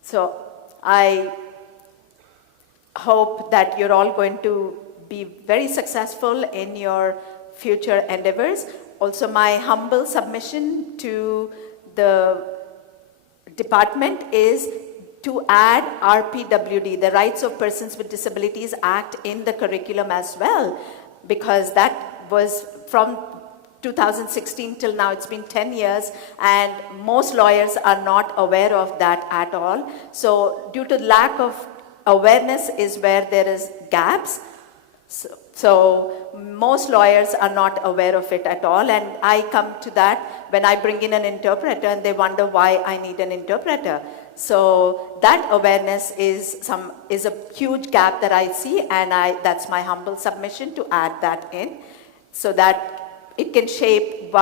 So I hope that you're all going to be very successful in your future endeavors. Also, my humble submission to the department is to add RPWD, the Rights of Persons with Disabilities Act, in the curriculum as well, because that was from 2016 till now. It's been 10 years and most lawyers are not aware of that at all. So due to lack of awareness is where there is gaps. So most lawyers are not aware of it at all, and I come to that when I bring in an interpreter and they wonder why I need an interpreter. So that awareness is a huge gap that I see, and that's my humble submission to add that in, so that it can shape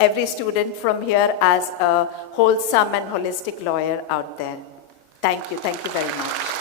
every student from here as a wholesome and holistic lawyer out there. Thank you very much.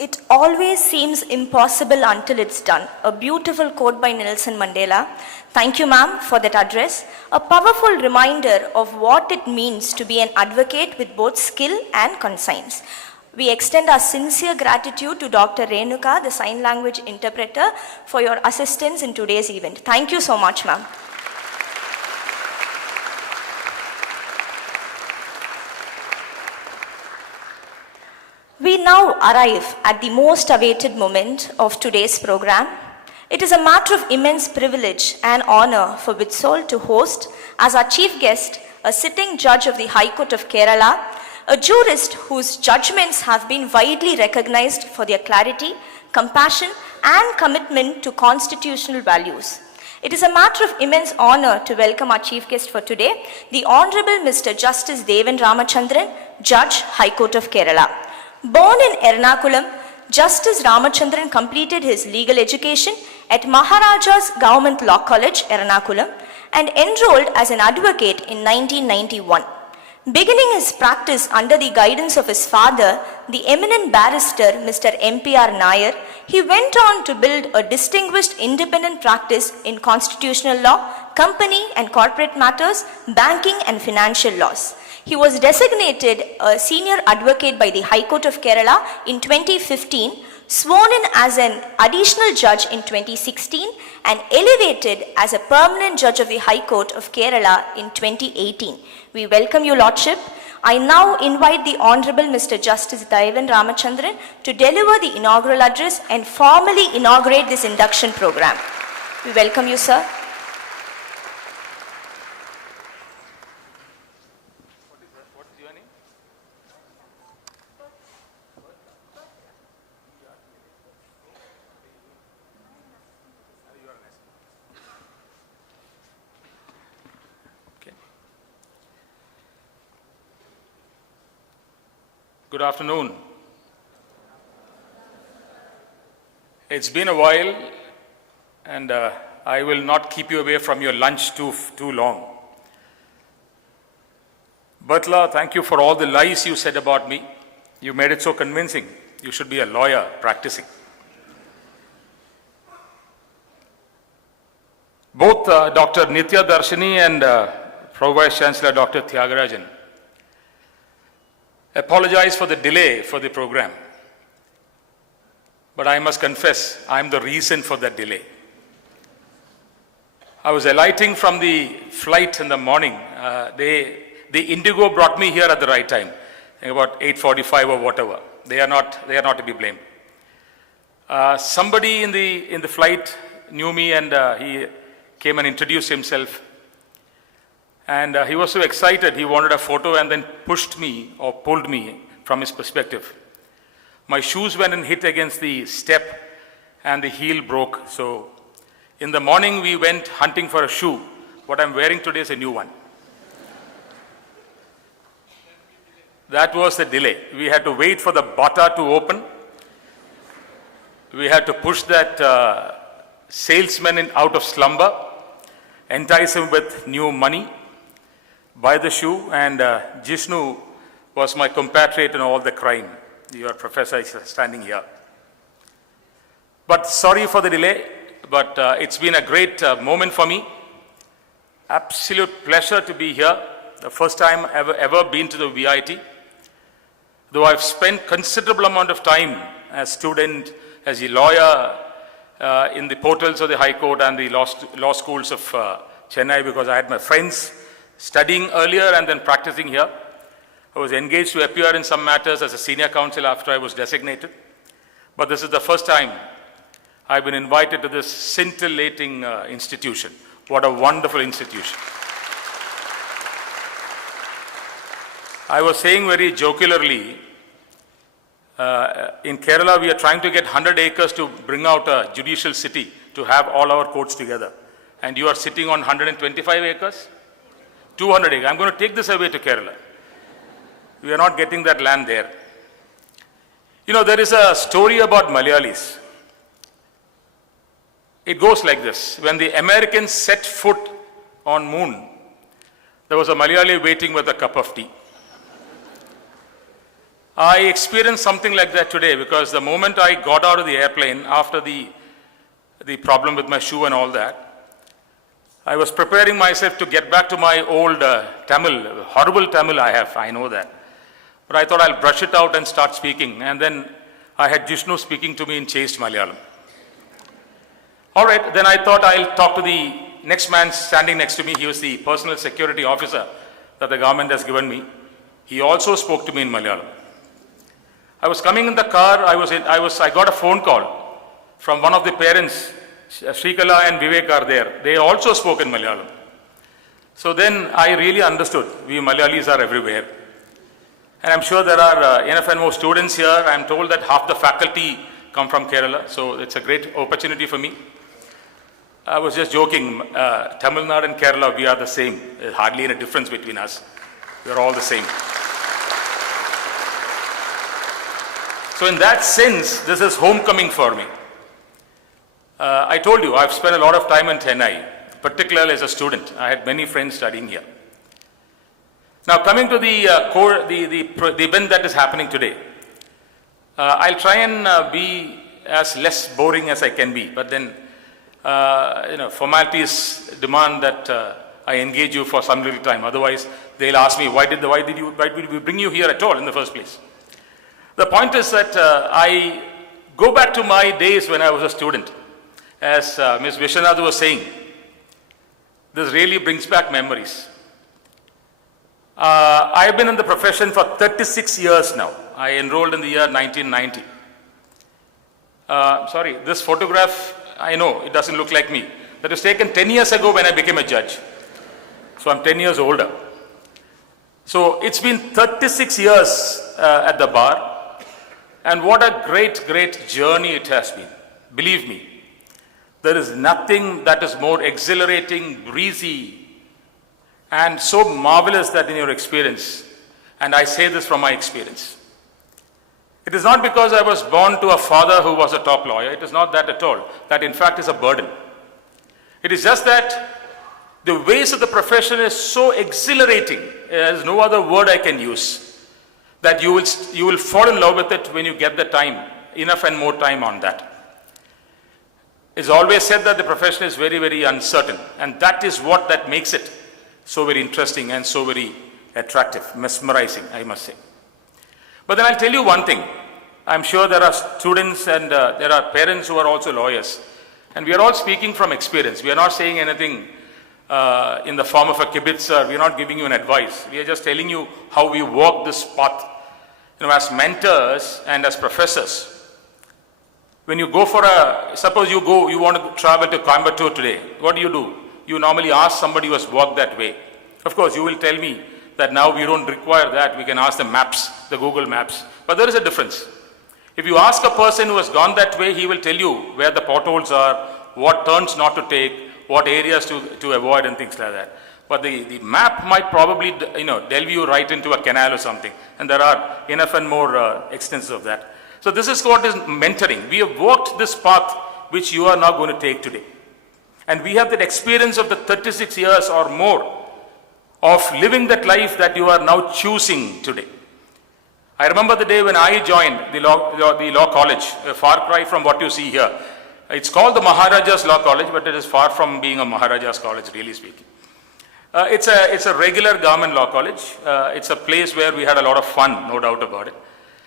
It always seems impossible until it's done. A beautiful quote by Nelson Mandela. Thank you, ma'am, for that address. A powerful reminder of what it means to be an advocate with both skill and conscience. We extend our sincere gratitude to Dr. Renuka, the sign language interpreter, for your assistance in today's event. Thank you so much, ma'am. We now arrive at the most awaited moment of today's program. It is a matter of immense privilege and honor for Vitsol to host as our chief guest a sitting judge of the High Court of Kerala, a jurist whose judgments have been widely recognized for their clarity, compassion, and commitment to constitutional values. It is a matter of immense honor to welcome our chief guest for today, the Honorable Mr. Justice Devan Ramachandran, Judge, High Court of Kerala. Born in Ernakulam, Justice Ramachandran completed his legal education at Maharaja's Government Law College, Ernakulam, and enrolled as an advocate in 1991. Beginning his practice under the guidance of his father, the eminent barrister Mr. M.P.R. Nair, he went on to build a distinguished independent practice in constitutional law, company and corporate matters, banking and financial laws. He was designated a senior advocate by the High Court of Kerala in 2015, sworn in as an additional judge in 2016, and elevated as a permanent judge of the High Court of Kerala in 2018. We welcome you, Lordship. I now invite the Honorable Mr. Justice Devan Ramachandran to deliver the inaugural address and formally inaugurate this induction program. We welcome you, sir. Good afternoon. It's been a while, and I will not keep you away from your lunch too long. Butler, thank you for all the lies you said about me. You made it so convincing. You should be a lawyer practicing. Both Dr. Nitya Darshini and Pro Vice Chancellor Dr. Tyagarajan apologize for the delay for the program. But I must confess, I am the reason for that delay. I was alighting from the flight in the morning. The Indigo brought me here at the right time, about 8:45 or whatever. They are not to be blamed. Somebody in the flight knew me, and he came and introduced himself. And he was so excited, he wanted a photo and then pushed me or pulled me from his perspective. My shoes went and hit against the step and the heel broke. So in the morning we went hunting for a shoe. What I'm wearing today is a new one. That was the delay. We had to wait for the bata to open. We had to push that salesman out of slumber, entice him with new money, buy the shoe, and Jishnu was my compatriot in all the crime. Your professor is standing here. But sorry for the delay, but it's been a great moment for me. Absolute pleasure to be here. The first time I've ever been to the VIT. Though I've spent considerable amount of time as student, as a lawyer, in the portals of the High Court and the law schools of Chennai, because I had my friends studying earlier and then practicing here. I was engaged to appear in some matters as a senior counsel after I was designated. But this is the first time I've been invited to this scintillating institution. What a wonderful institution. I was saying very jocularly, in Kerala we are trying to get 100 acres to bring out a judicial city to have all our courts together. And you are sitting on 125 acres? 200 acres. I'm going to take this away to Kerala. We are not getting that land there. You know, there is a story about Malayalis. It goes like this. When the Americans set foot on moon, there was a Malayali waiting with a cup of tea. I experienced something like that today, because the moment I got out of the airplane after the problem with my shoe and all that, I was preparing myself to get back to my old Tamil, horrible Tamil I have, I know that. But I thought I'll brush it out and start speaking. And then I had Jishnu speaking to me in chaste Malayalam. All right, then I thought I'll talk to the next man standing next to me. He was the personal security officer that the government has given me. He also spoke to me in Malayalam. I was coming in the car, I got a phone call from one of the parents. Srikala and Vivek are there. They also spoke in Malayalam. So then I really understood, we Malayalis are everywhere. And I'm sure there are enough and more students here. I'm told that half the faculty come from Kerala, so it's a great opportunity for me. I was just joking, Tamil Nadu and Kerala, we are the same. There's hardly any difference between us. We're all the same. So in that sense, this is homecoming for me. I told you, I've spent a lot of time in Chennai, particularly as a student. I had many friends studying here. Now coming to the event that is happening today, I'll try and be as less boring as I can be, but then formalities demand that I engage you for some little time. Otherwise, they'll ask me, why did we bring you here at all in the first place? The point is that I go back to my days when I was a student. As Ms. Viswanat was saying, this really brings back memories. I've been in the profession for 36 years now. I enrolled in the year 1990. Sorry, this photograph, I know it doesn't look like me. That was taken 10 years ago when I became a judge. So I'm 10 years older. So it's been 36 years at the bar. And what a great, great journey it has been. Believe me, there is nothing that is more exhilarating, breezy, and so marvelous that in your experience. And I say this from my experience. It is not because I was born to a father who was a top lawyer. It is not that at all. That in fact is a burden. It is just that the ways of the profession is so exhilarating. There is no other word I can use. That you will fall in love with it when you get the time, enough and more time on that. It's always said that the profession is very, very uncertain, and that is what that makes it so very interesting and so very attractive, mesmerizing, I must say. But then I'll tell you one thing. I'm sure there are students and there are parents who are also lawyers, and we are all speaking from experience. We are not saying anything in the form of a kibitzer. We are not giving you an advice. We are just telling you how we walk this path. As mentors and as professors, when you go for suppose you want to travel to Coimbatore today, what do? You normally ask somebody who has walked that way. Of course, you will tell me that now we don't require that. We can ask the maps, the Google Maps. But there is a difference. If you ask a person who has gone that way, he will tell you where the potholes are, what turns not to take, what areas to avoid and things like that. But the map might probably, delve you right into a canal or something. And there are enough and more extensions of that. So this is what is mentoring. We have walked this path which you are now going to take today. And we have that experience of the 36 years or more of living that life that you are now choosing today. I remember the day when I joined the law college, a far cry from what you see here. It's called the Maharaja's Law College, but it is far from being a Maharaja's college, really speaking. It's a regular government law college. It's a place where we had a lot of fun, no doubt about it.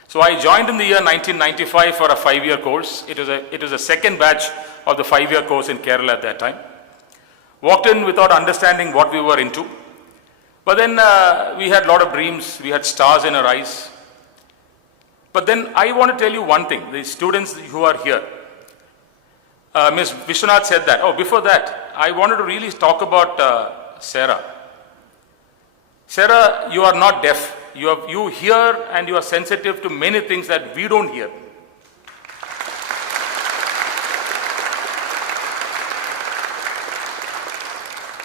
So I joined in the year 1995 for a 5-year course. It was a second batch of the 5-year course in Kerala at that time. Walked in without understanding what we were into. But then we had a lot of dreams. We had stars in our eyes. But then I want to tell you one thing. The students who are here, Ms. Viswanat said that. Oh, before that, I wanted to really talk about Sarah. Sarah, you are not deaf. You hear and you are sensitive to many things that we don't hear.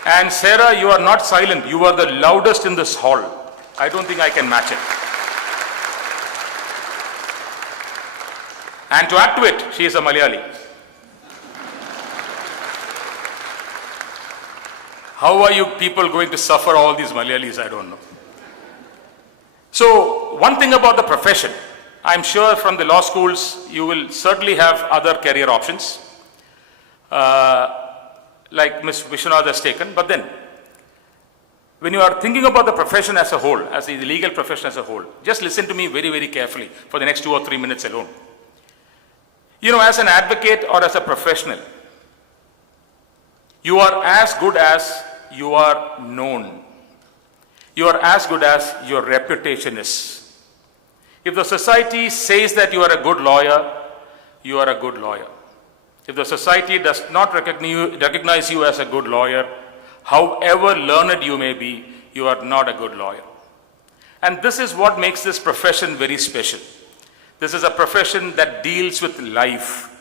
And Sarah, you are not silent. You are the loudest in this hall. I don't think I can match it. And to add to it, she is a Malayali. How are you people going to suffer all these Malayalis? I don't know. So, one thing about the profession, I'm sure from the law schools, you will certainly have other career options, like Ms. Viswanat has taken. But then, when you are thinking about the profession as a whole, as the legal profession as a whole, just listen to me very, very carefully for the next 2 or 3 minutes alone. You know, as an advocate or as a professional, you are as good as you are known. You are as good as your reputation is. If the society says that you are a good lawyer, you are a good lawyer. If the society does not recognize you as a good lawyer, however learned you may be, you are not a good lawyer. And this is what makes this profession very special. This is a profession that deals with life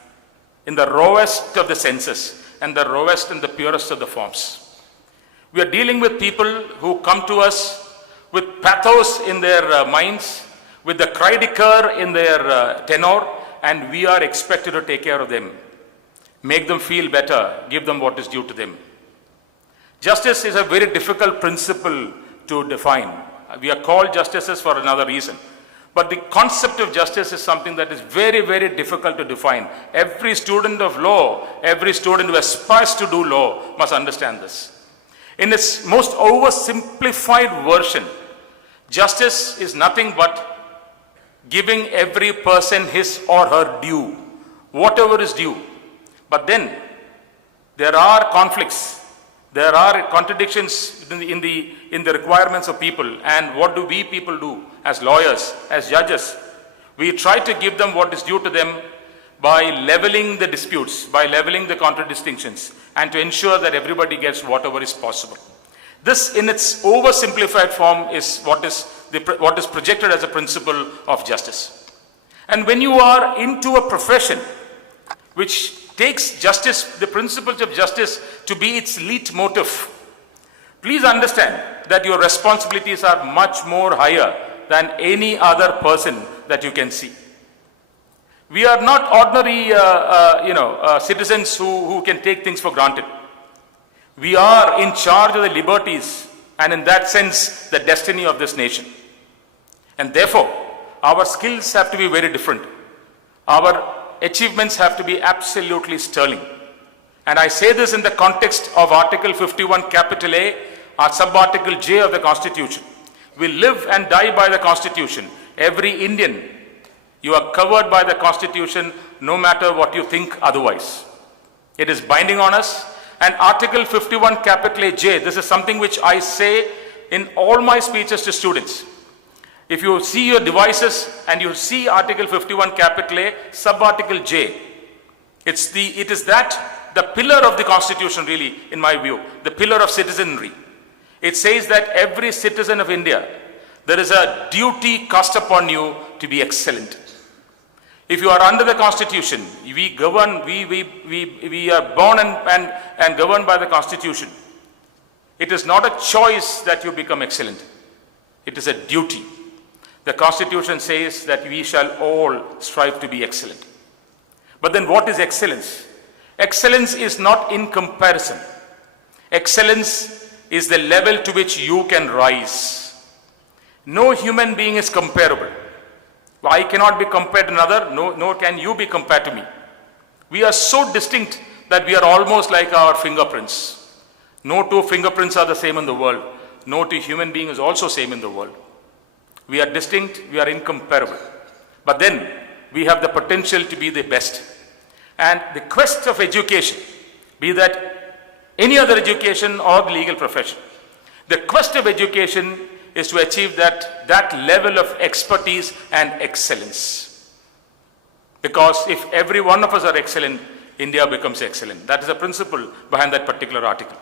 in the rawest of the senses and the rawest and the purest of the forms. We are dealing with people who come to us with pathos in their minds, with the cri de coeur in their tenor, and we are expected to take care of them, make them feel better, give them what is due to them. Justice is a very difficult principle to define. We are called justices for another reason. But the concept of justice is something that is very, very difficult to define. Every student of law, every student who aspires to do law must understand this. In its most oversimplified version, justice is nothing but giving every person his or her due, whatever is due. But then there are conflicts, there are contradictions in the requirements of people. And what do we people do as lawyers, as judges? We try to give them what is due to them by leveling the disputes, by leveling the contradictions, and to ensure that everybody gets whatever is possible. This in its oversimplified form is what is projected as a principle of justice. And when you are into a profession which takes justice, the principles of justice, to be its leitmotif, please understand that your responsibilities are much more higher than any other person that you can see. We are not ordinary, citizens who can take things for granted. We are in charge of the liberties and, in that sense, the destiny of this nation. And therefore, our skills have to be very different. Our achievements have to be absolutely sterling. And I say this in the context of Article 51, capital A, or sub-article J of the Constitution. We live and die by the Constitution. Every Indian, you are covered by the Constitution, no matter what you think otherwise. It is binding on us. And Article 51, capital A, J, this is something which I say in all my speeches to students. If you see your devices and you see Article 51, capital A, sub-article J, it is the pillar of the Constitution, really, in my view, the pillar of citizenry. It says that every citizen of India, there is a duty cast upon you to be excellent. If you are under the Constitution, we are born and governed by the Constitution. It is not a choice that you become excellent. It is a duty. The Constitution says that we shall all strive to be excellent. But then what is excellence? Excellence is not in comparison. Excellence is the level to which you can rise. No human being is comparable. I cannot be compared to another, nor can you be compared to me. We are so distinct that we are almost like our fingerprints. No two fingerprints are the same in the world. No two human being is also same in the world. We are distinct, we are incomparable. But then we have the potential to be the best. And the quest of education, be that any other education or the legal profession, the quest of education is to achieve that level of expertise and excellence. Because if every one of us are excellent, India becomes excellent. That is the principle behind that particular article.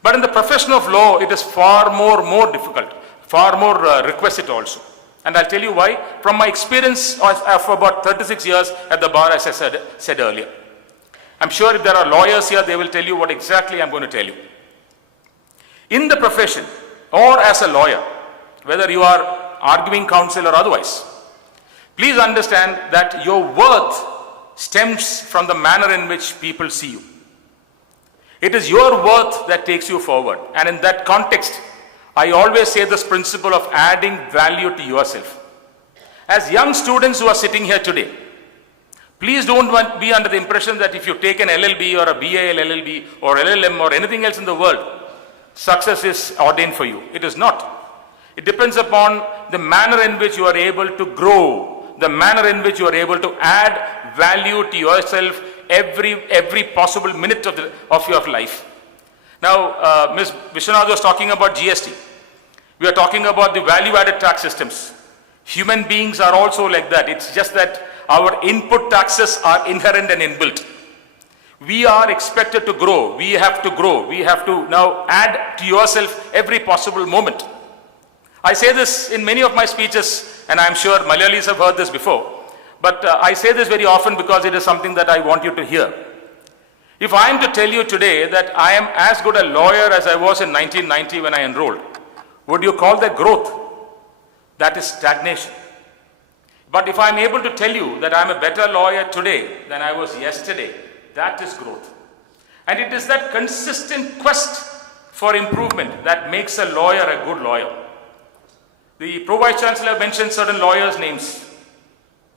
But in the profession of law, it is far more difficult, far more requisite also. And I'll tell you why. From my experience of about 36 years at the bar, as I said earlier. I'm sure if there are lawyers here, they will tell you what exactly I'm going to tell you. In the profession, or as a lawyer, whether you are arguing counsel or otherwise, please understand that your worth stems from the manner in which people see you. It is your worth that takes you forward. And in that context, I always say this principle of adding value to yourself. As young students who are sitting here today, please don't be under the impression that if you take an LLB or a BAL LLB or LLM or anything else in the world, success is ordained for you. It is not. It depends upon the manner in which you are able to grow, the manner in which you are able to add value to yourself every possible minute of your life. Now, Ms. Viswanat was talking about GST. We are talking about the value-added tax systems. Human beings are also like that. It's just that our input taxes are inherent and inbuilt. We are expected to grow. We have to grow. We have to now add to yourself every possible moment. I say this in many of my speeches, and I'm sure Malayalis have heard this before. But I say this very often because it is something that I want you to hear. If I am to tell you today that I am as good a lawyer as I was in 1990 when I enrolled, would you call that growth? That is stagnation. But if I am able to tell you that I am a better lawyer today than I was yesterday, that is growth. And it is that consistent quest for improvement that makes a lawyer a good lawyer. The Pro-Vice Chancellor mentioned certain lawyers' names.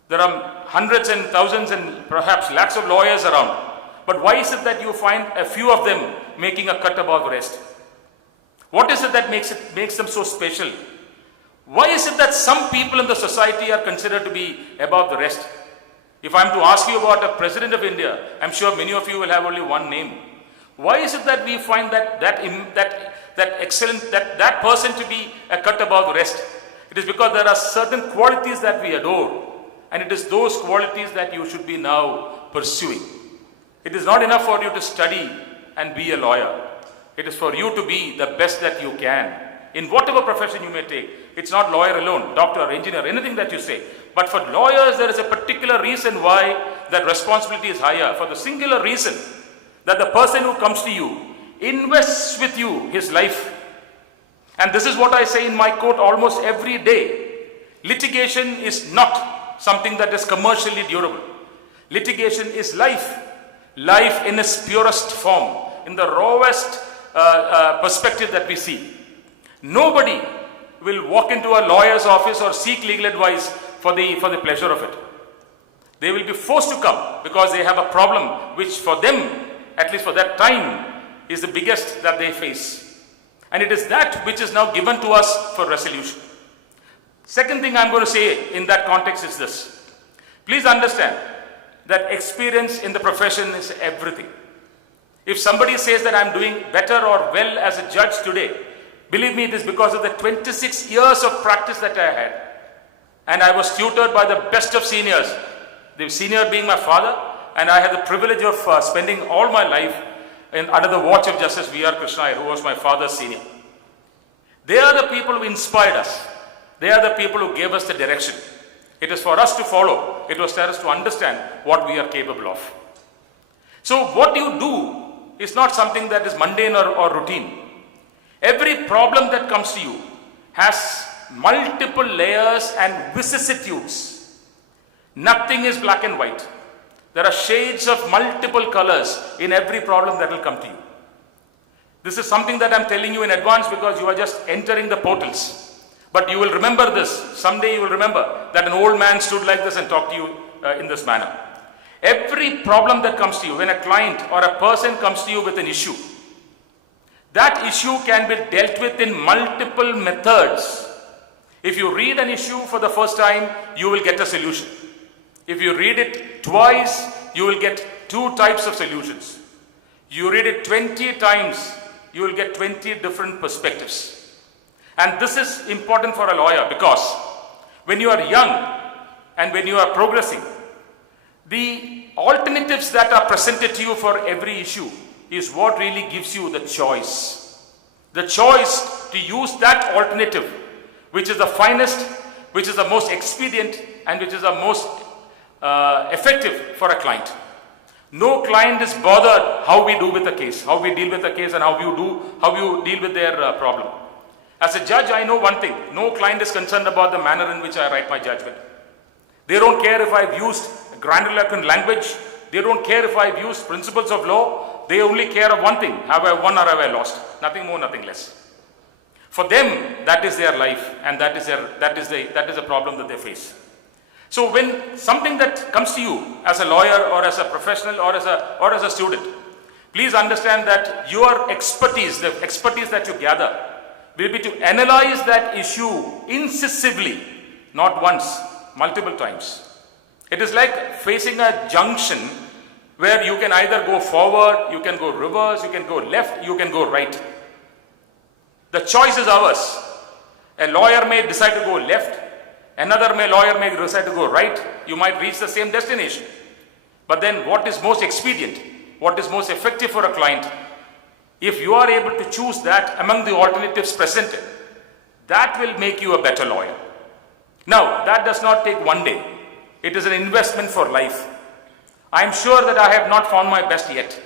There are hundreds and thousands and perhaps lakhs of lawyers around. But why is it that you find a few of them making a cut above the rest? What is it that makes them so special? Why is it that some people in the society are considered to be above the rest? If I'm to ask you about a president of India, I'm sure many of you will have only one name. Why is it that we find that person to be a cut above the rest? It is because there are certain qualities that we adore, and it is those qualities that you should be now pursuing. It is not enough for you to study and be a lawyer. It is for you to be the best that you can in whatever profession you may take. It's not lawyer alone, doctor, engineer, anything that you say. But for lawyers, there is a particular reason why that responsibility is higher. For the singular reason that the person who comes to you invests with you his life. And this is what I say in my court almost every day. Litigation is not something that is commercially durable. Litigation is life. Life in its purest form, in the rawest perspective that we see. Nobody will walk into a lawyer's office or seek legal advice for the pleasure of it. They will be forced to come because they have a problem which for them, at least for that time, is the biggest that they face. And it is that which is now given to us for resolution. Second thing I'm going to say in that context is this. Please understand that experience in the profession is everything. If somebody says that I'm doing better or well as a judge today, believe me, it is because of the 26 years of practice that I had. And I was tutored by the best of seniors, the senior being my father, and I had the privilege of spending all my life under the watch of Justice V.R. Krishna, who was my father's senior. They are the people who inspired us. They are the people who gave us the direction. It is for us to follow. It was for us to understand what we are capable of. So what you do is not something that is mundane or routine. Every problem that comes to you has multiple layers and vicissitudes. Nothing is black and white. There are shades of multiple colors in every problem that will come to you. This is something that I'm telling you in advance because you are just entering the portals. But you will remember this. Someday you will remember that an old man stood like this and talked to you in this manner. Every problem that comes to you, when a client or a person comes to you with an issue, that issue can be dealt with in multiple methods. If you read an issue for the first time, you will get a solution. If you read it twice, you will get 2 types of solutions. You read it 20 times, you will get 20 different perspectives. And this is important for a lawyer because when you are young and when you are progressing, the alternatives that are presented to you for every issue is what really gives you the choice. The choice to use that alternative, which is the finest, which is the most expedient, and which is the most effective for a client. No client is bothered how we do with the case, how we deal with the case, and how you deal with their problem. As a judge, I know one thing: no client is concerned about the manner in which I write my judgment. They don't care if I've used grandiloquent language. They don't care if I've used principles of law. They only care of one thing: have I won or have I lost? Nothing more, nothing less. For them, that is their life, and that is the problem that they face. So when something that comes to you as a lawyer or as a professional or as a student, please understand that your expertise, the expertise that you gather, will be to analyze that issue incisively, not once, multiple times. It is like facing a junction where you can either go forward, you can go reverse, you can go left, you can go right. The choice is ours. A lawyer may decide to go left, another lawyer may decide to go right. You might reach the same destination. But then what is most expedient, what is most effective for a client, if you are able to choose that among the alternatives presented, that will make you a better lawyer. Now, that does not take one day. It is an investment for life. I am sure that I have not found my best yet.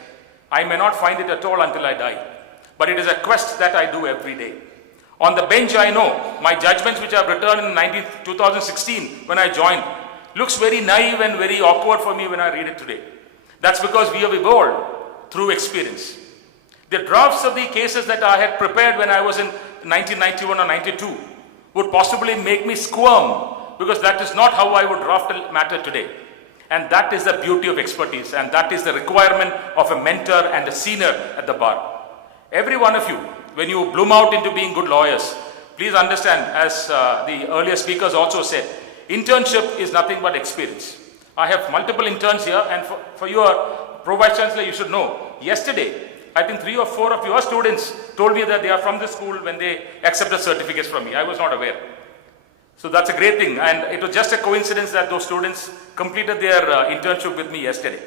I may not find it at all until I die. But it is a quest that I do every day. On the bench, I know my judgments which I have returned in 2016 when I joined looks very naive and very awkward for me when I read it today. That's because we have evolved through experience. The drafts of the cases that I had prepared when I was in 1991 or 92 would possibly make me squirm, because that is not how I would draft a matter today. And that is the beauty of expertise, and that is the requirement of a mentor and a senior at the bar. Every one of you, when you bloom out into being good lawyers, please understand, as the earlier speakers also said, internship is nothing but experience. I have multiple interns here, and for your Pro-Vice Chancellor, you should know, yesterday, I think 3 or 4 of your students told me that they are from this school when they accepted certificates from me. I was not aware. So that's a great thing, and it was just a coincidence that those students completed their internship with me yesterday.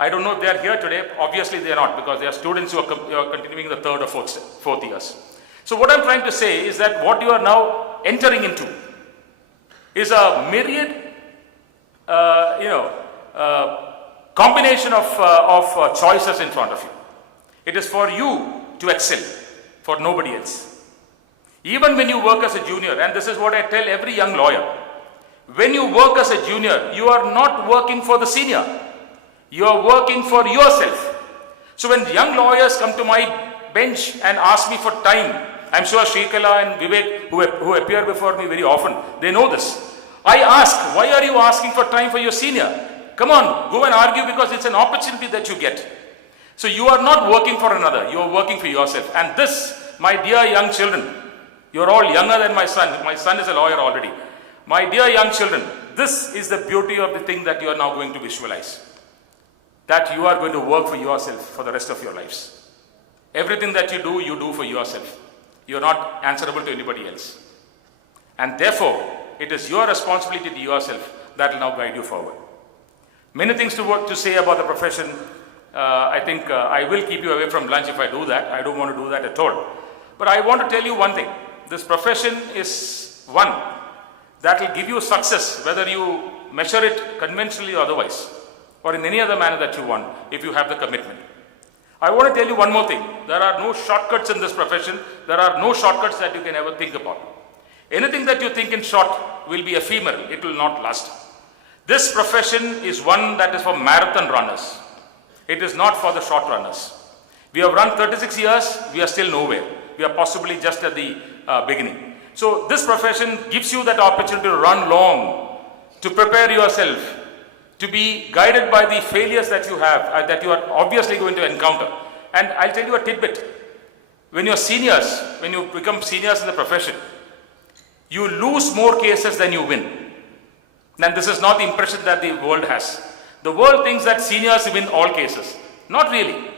I don't know if they are here today. Obviously they are not, because they are students who are continuing the 3rd or 4th years. So what I'm trying to say is that what you are now entering into is a myriad, combination of choices in front of you. It is for you to excel, for nobody else. Even when you work as a junior, and this is what I tell every young lawyer, when you work as a junior, you are not working for the senior. You are working for yourself. So when young lawyers come to my bench and ask me for time, I'm sure Shrikala and Vivek, who appear before me very often, they know this. I ask, why are you asking for time for your senior? Come on, go and argue, because it's an opportunity that you get. So you are not working for another, you are working for yourself. And this, my dear young children, you are all younger than my son. My son is a lawyer already. My dear young children, this is the beauty of the thing that you are now going to visualize. That you are going to work for yourself for the rest of your lives. Everything that you do for yourself. You are not answerable to anybody else. And therefore, it is your responsibility to yourself that will now guide you forward. Many things to say about the profession. I think I will keep you away from lunch if I do that. I don't want to do that at all. But I want to tell you one thing. This profession is one that will give you success, whether you measure it conventionally or otherwise, or in any other manner that you want, if you have the commitment. I want to tell you one more thing. There are no shortcuts in this profession. There are no shortcuts that you can ever think about. Anything that you think in short will be ephemeral. It will not last. This profession is one that is for marathon runners. It is not for the short runners. We have run 36 years. We are still nowhere. We are possibly just at the beginning. So this profession gives you that opportunity to run long, to prepare yourself, to be guided by the failures that you have, that you are obviously going to encounter. And I'll tell you a tidbit. When you're seniors, when you become seniors in the profession, you lose more cases than you win. And this is not the impression that the world has. The world thinks that seniors win all cases. Not really.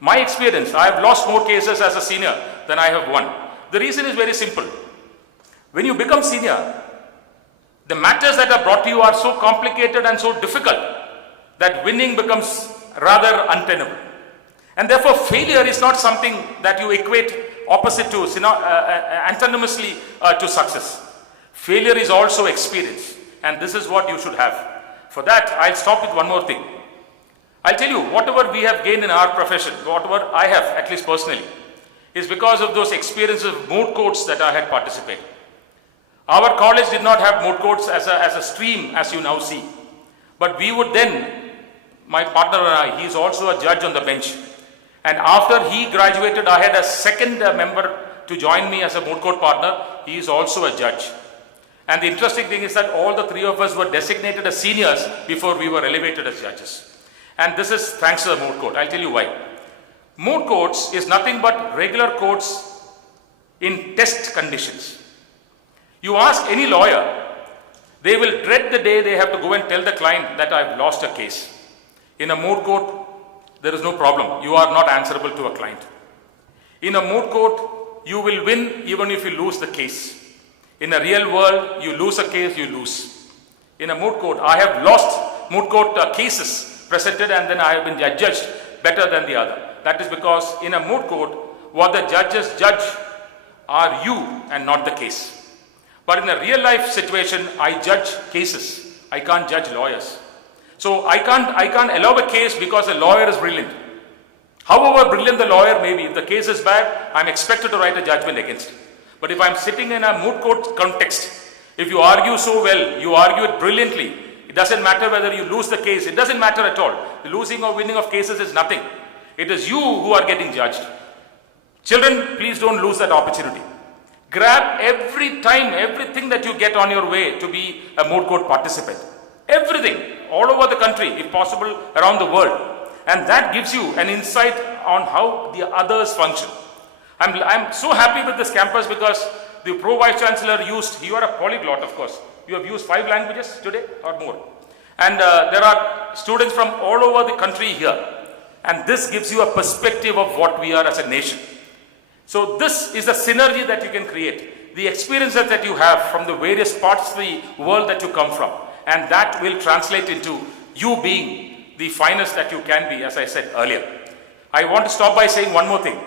My experience, I have lost more cases as a senior than I have won. The reason is very simple. When you become senior, the matters that are brought to you are so complicated and so difficult that winning becomes rather untenable. And therefore, failure is not something that you equate opposite to, antonymously to success. Failure is also experience, and this is what you should have. For that, I'll stop with one more thing. I'll tell you, whatever we have gained in our profession, whatever I have, at least personally, is because of those experiences of moot courts that I had participated. Our college did not have moot courts as a stream, as you now see. But we would then, my partner and I, he is also a judge on the bench. And after he graduated, I had a second member to join me as a moot court partner. He is also a judge. And the interesting thing is that all the three of us were designated as seniors before we were elevated as judges. And this is thanks to the moot court. I'll tell you why. Moot courts is nothing but regular courts in test conditions. You ask any lawyer, they will dread the day they have to go and tell the client that I've lost a case. In a moot court, there is no problem. You are not answerable to a client. In a moot court, you will win even if you lose the case. In a real world, you lose a case, you lose. In a moot court, I have lost moot court cases presented and then I have been judged better than the other. That is because in a moot court, what the judges judge are you and not the case. But in a real life situation, I judge cases. I can't judge lawyers. So I can't allow a case because the lawyer is brilliant. However brilliant the lawyer may be, if the case is bad, I'm expected to write a judgment against it. But if I'm sitting in a moot court context, if you argue so well, you argue it brilliantly, it doesn't matter whether you lose the case, it doesn't matter at all. The losing or winning of cases is nothing. It is you who are getting judged. Children, please don't lose that opportunity. Grab every time, everything that you get on your way to be a moot court participant. Everything, all over the country, if possible, around the world. And that gives you an insight on how the others function. I'm so happy with this campus because the Pro-Vice Chancellor used, you are a polyglot of course, you have used 5 languages today or more. And there are students from all over the country here. And this gives you a perspective of what we are as a nation. So this is the synergy that you can create. The experiences that you have from the various parts of the world that you come from. And that will translate into you being the finest that you can be, as I said earlier. I want to stop by saying one more thing.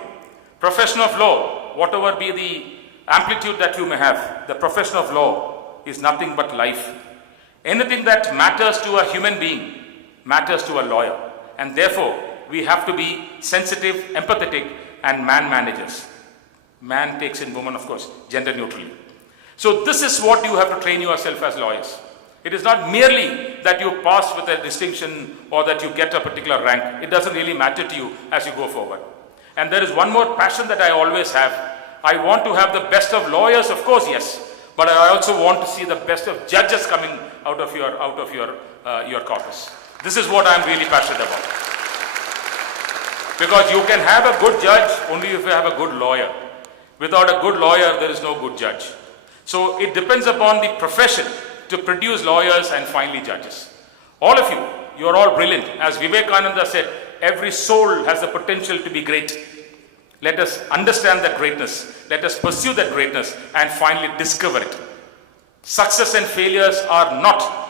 Profession of law, whatever be the amplitude that you may have, the profession of law is nothing but life. Anything that matters to a human being matters to a lawyer. And therefore, we have to be sensitive, empathetic, and man managers. Man takes in woman, of course, gender neutrally. So this is what you have to train yourself as lawyers. It is not merely that you pass with a distinction or that you get a particular rank. It doesn't really matter to you as you go forward. And there is one more passion that I always have. I want to have the best of lawyers, of course, yes. But I also want to see the best of judges coming out of your corpus. This is what I'm really passionate about. Because you can have a good judge only if you have a good lawyer. Without a good lawyer, there is no good judge. So it depends upon the profession to produce lawyers and finally judges. All of you, you are all brilliant. As Vivekananda said, every soul has the potential to be great. Let us understand that greatness. Let us pursue that greatness and finally discover it. Success and failures are not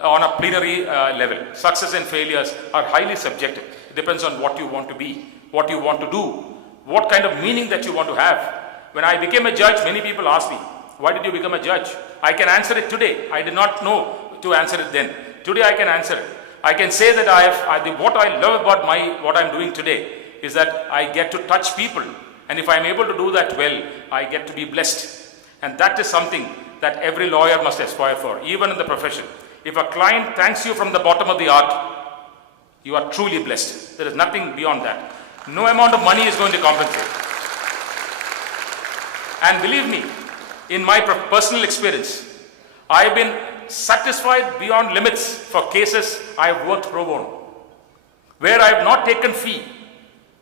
on a plenary level. Success and failures are highly subjective. It depends on what you want to be, what you want to do, what kind of meaning that you want to have. When I became a judge, many people asked me, why did you become a judge? I can answer it today. I did not know to answer it then. Today I can answer it. I can say that what I love about what I'm doing today is that I get to touch people. And if I'm able to do that well, I get to be blessed. And that is something that every lawyer must aspire for, even in the profession. If a client thanks you from the bottom of the heart, you are truly blessed. There is nothing beyond that. No amount of money is going to compensate. And believe me, in my personal experience, I've been satisfied beyond limits for cases I have worked pro bono, where I have not taken fee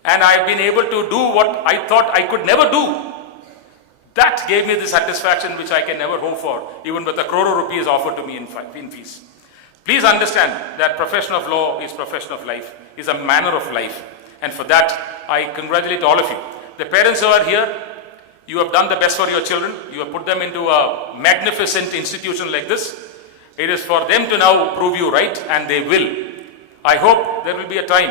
and I have been able to do what I thought I could never do. That gave me the satisfaction which I can never hope for, even with a crore of rupees offered to me in fees. Please understand that profession of law is profession of life, is a manner of life. And for that, I congratulate all of you. The parents who are here, you have done the best for your children. You have put them into a magnificent institution like this. It is for them to now prove you right, and they will. I hope there will be a time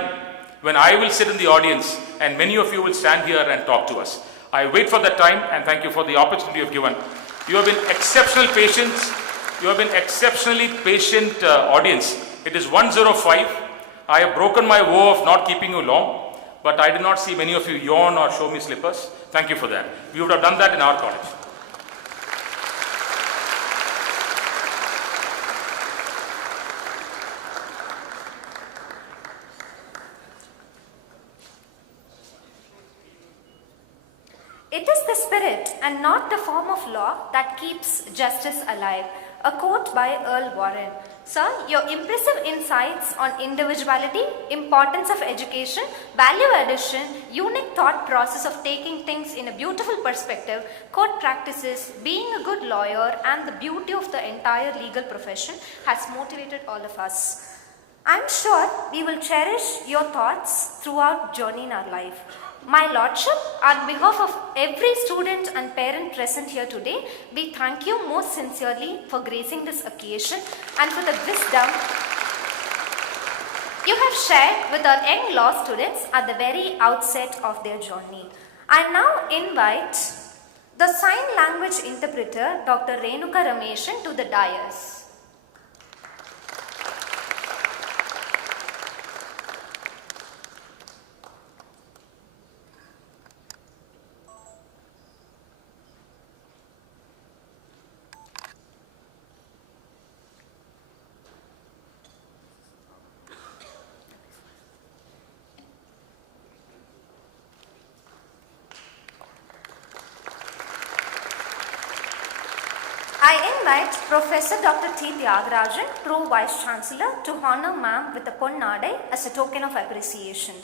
when I will sit in the audience and many of you will stand here and talk to us. I wait for that time, and thank you for the opportunity you have given. You have been exceptional patients. You have been exceptionally patient audience. It is 1:05. I have broken my vow of not keeping you long, but I did not see many of you yawn or show me slippers. Thank you for that. We would have done that in our college. It is the spirit and not the form of law that keeps justice alive. A quote by Earl Warren. Sir, your impressive insights on individuality, importance of education, value addition, unique thought process of taking things in a beautiful perspective, court practices, being a good lawyer, and the beauty of the entire legal profession has motivated all of us. I'm sure we will cherish your thoughts throughout journey in our life. My Lordship, on behalf of every student and parent present here today, we thank you most sincerely for gracing this occasion and for the wisdom you have shared with our young law students at the very outset of their journey. I now invite the sign language interpreter, Dr. Renuka Rameshan, to the dais. I invite Professor Dr. T. Tyagarajan, Pro Vice Chancellor, to honor Ma'am with a Ponnadai as a token of appreciation.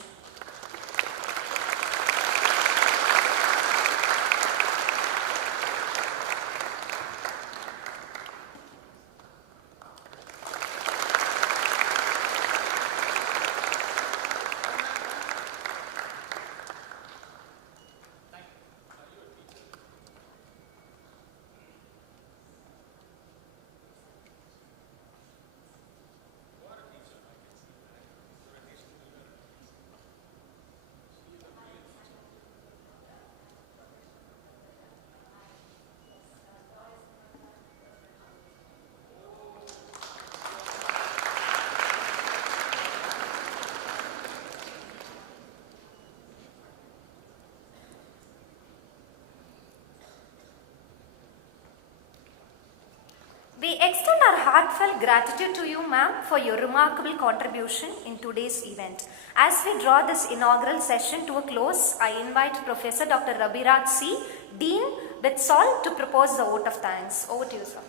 We extend our heartfelt gratitude to you, ma'am, for your remarkable contribution in today's event. As we draw this inaugural session to a close, I invite Professor Dr. Rabiraj C., Dean with SALT, to propose the vote of thanks. Over to you, sir.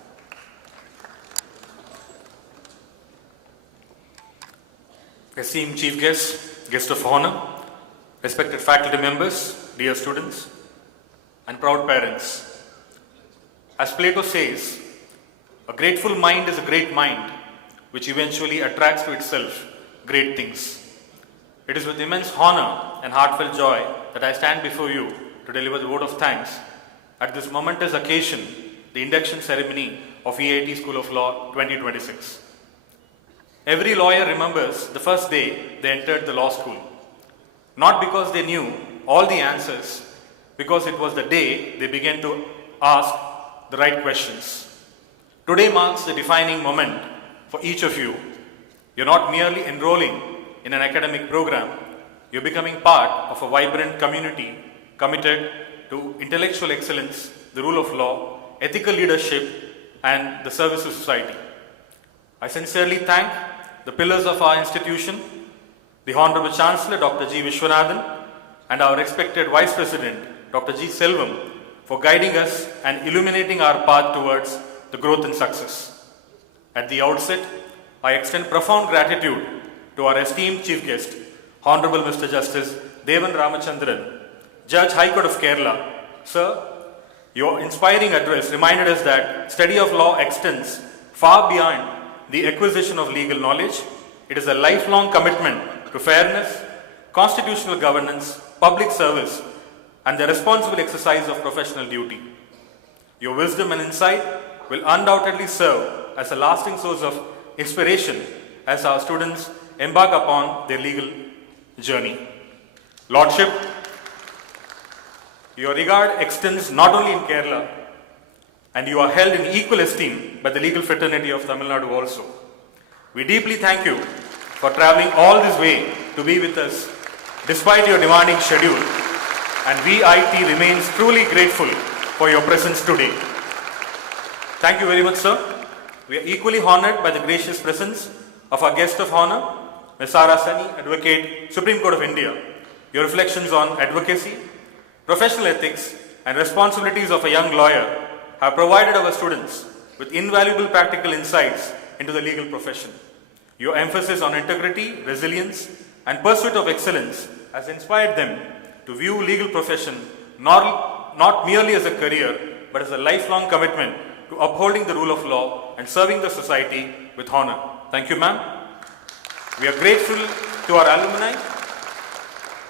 Esteemed Chief Guest, Guest of Honor, respected faculty members, dear students, and proud parents. As Plato says, a grateful mind is a great mind, which eventually attracts to itself great things. It is with immense honor and heartfelt joy that I stand before you to deliver the vote of thanks at this momentous occasion, the induction ceremony of EIT School of Law 2026. Every lawyer remembers the first day they entered the law school, not because they knew all the answers, because it was the day they began to ask the right questions. Today marks the defining moment for each of you. You're not merely enrolling in an academic program, you're becoming part of a vibrant community committed to intellectual excellence, the rule of law, ethical leadership, and the service to society. I sincerely thank the pillars of our institution, the Honorable Chancellor, Dr. G. Viswanat, and our respected Vice President, Dr. G. Selvam, for guiding us and illuminating our path towards the growth and success. At the outset, I extend profound gratitude to our esteemed Chief Guest, Hon'ble Mr. Justice Devan Ramachandran, Judge High Court of Kerala. Sir, your inspiring address reminded us that study of law extends far beyond the acquisition of legal knowledge. It is a lifelong commitment to fairness, constitutional governance, public service, and the responsible exercise of professional duty. Your wisdom and insight will undoubtedly serve as a lasting source of inspiration as our students embark upon their legal journey. Lordship, your regard extends not only in Kerala, and you are held in equal esteem by the legal fraternity of Tamil Nadu also. We deeply thank you for traveling all this way to be with us despite your demanding schedule, and VIT remains truly grateful for your presence today. Thank you very much, sir. We are equally honored by the gracious presence of our guest of honor, Ms. Sara Sani, Advocate, Supreme Court of India. Your reflections on advocacy, professional ethics, and responsibilities of a young lawyer have provided our students with invaluable practical insights into the legal profession. Your emphasis on integrity, resilience, and pursuit of excellence has inspired them to view legal profession not merely as a career, but as a lifelong commitment to upholding the rule of law and serving the society with honor. Thank you, ma'am. We are grateful to our alumni,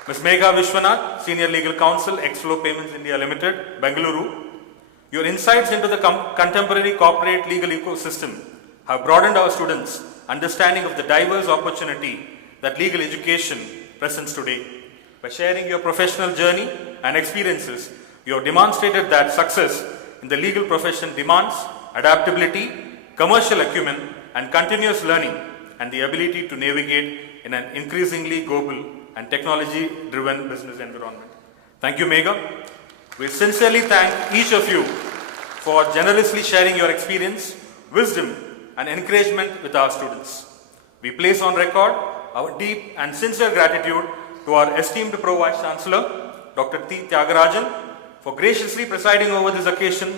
Ms. Maygha Viswanat, Senior Legal Counsel, XFLOW Payments India Limited, Bengaluru. Your insights into the contemporary corporate legal ecosystem have broadened our students' understanding of the diverse opportunity that legal education presents today. By sharing your professional journey and experiences, you have demonstrated that success in the legal profession demands adaptability, commercial acumen, and continuous learning, and the ability to navigate in an increasingly global and technology-driven business environment. Thank you, Maygha. We sincerely thank each of you for generously sharing your experience, wisdom, and encouragement with our students. We place on record our deep and sincere gratitude to our esteemed Pro Vice Chancellor, Dr. T. Tyagarajan, for graciously presiding over this occasion.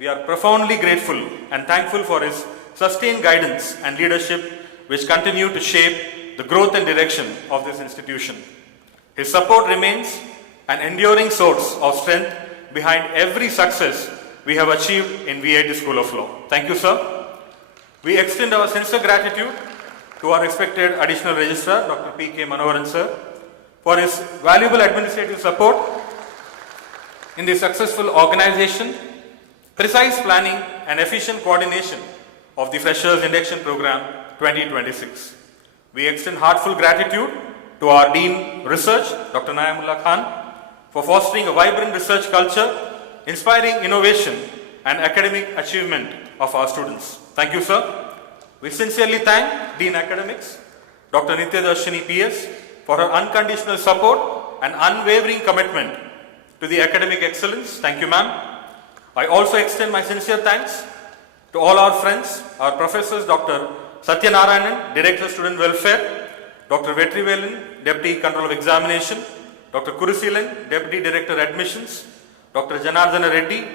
We are profoundly grateful and thankful for his sustained guidance and leadership, which continue to shape the growth and direction of this institution. His support remains an enduring source of strength behind every success we have achieved in VIT School of Law. Thank you, sir. We extend our sincere gratitude to our respected Additional Registrar, Dr. P.K. Manoharan, sir, for his valuable administrative support in the successful organization, precise planning, and efficient coordination of the Freshers Induction Program 2026. We extend heartfelt gratitude to our Dean Research, Dr. Naimullah Khan, for fostering a vibrant research culture, inspiring innovation and academic achievement of our students. Thank you, sir. We sincerely thank Dean Academics, Dr. Nityadarshini PS, for her unconditional support and unwavering commitment to the academic excellence. Thank you, ma'am. I also extend my sincere thanks to all our friends, our professors, Dr. Satyanarayanan, Director Student Welfare, Dr. Vetrivelan, Deputy Control of Examination, Dr. Kurisilan, Deputy Director Admissions, Dr. Janardana Reddy,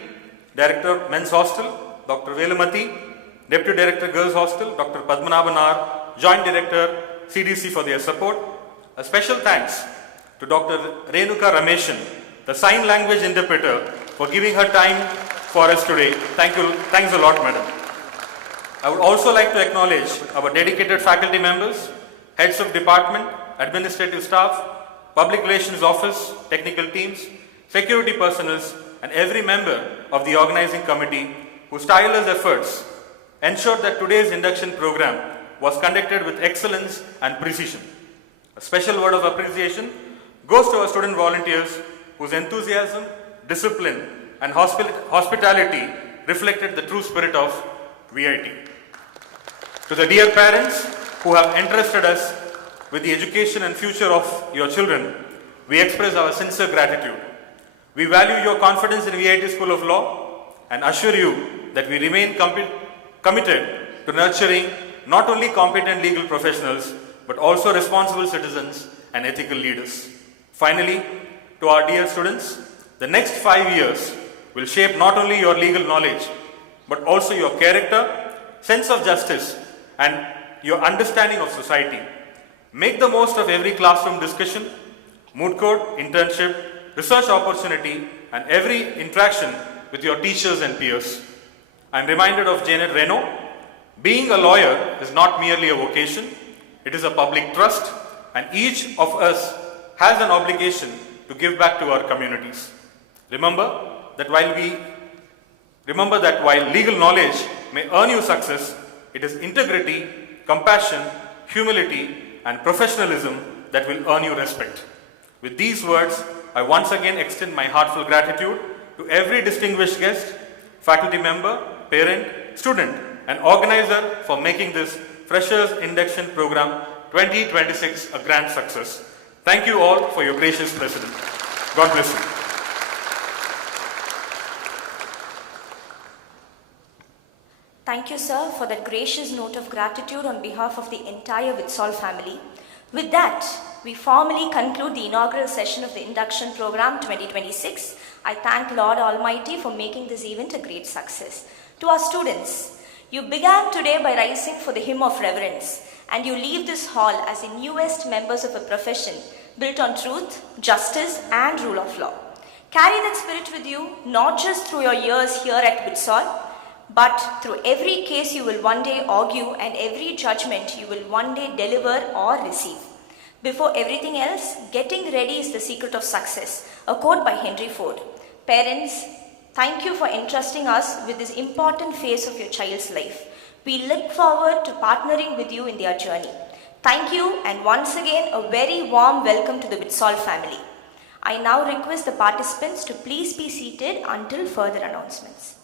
Director Men's Hostel, Dr. Velamati, Deputy Director Girls Hostel, Dr. Padmanabhan R, Joint Director CDC for their support. A special thanks to Dr. Renuka Rameshan, the sign language interpreter, for giving her time for us today. Thank you. Thanks a lot, madam. I would also like to acknowledge our dedicated faculty members, heads of department, administrative staff, public relations office, technical teams, security personnel, and every member of the organizing committee whose tireless efforts ensured that today's induction program was conducted with excellence and precision. A special word of appreciation goes to our student volunteers whose enthusiasm, discipline, and hospitality reflected the true spirit of VIT. To the dear parents who have entrusted us with the education and future of your children, we express our sincere gratitude. We value your confidence in VIT School of Law and assure you that we remain committed to nurturing not only competent legal professionals, but also responsible citizens and ethical leaders. Finally, to our dear students, the next 5 years will shape not only your legal knowledge, but also your character, sense of justice and your understanding of society. Make the most of every classroom discussion, moot court, internship, research opportunity, and every interaction with your teachers and peers. I am reminded of Janet Reno. Being a lawyer is not merely a vocation, it is a public trust, and each of us has an obligation to give back to our communities. Remember that while legal knowledge may earn you success, it is integrity, compassion, humility, and professionalism that will earn you respect. With these words, I once again extend my heartfelt gratitude to every distinguished guest, faculty member, parent, student, and organizer for making this Freshers Induction Program 2026 a grand success. Thank you all for your gracious presence. God bless you. Thank you, sir, for that gracious note of gratitude on behalf of the entire Vitsol family. With that, we formally conclude the inaugural session of the Induction Program 2026. I thank Lord Almighty for making this event a great success. To our students, you began today by rising for the hymn of reverence, and you leave this hall as the newest members of a profession built on truth, justice, and rule of law. Carry that spirit with you, not just through your years here at Vitsol, but through every case you will one day argue and every judgment you will one day deliver or receive. Before everything else, getting ready is the secret of success, a quote by Henry Ford. Parents, thank you for entrusting us with this important phase of your child's life. We look forward to partnering with you in their journey. Thank you, and once again a very warm welcome to the Vitsol family. I now request the participants to please be seated until further announcements.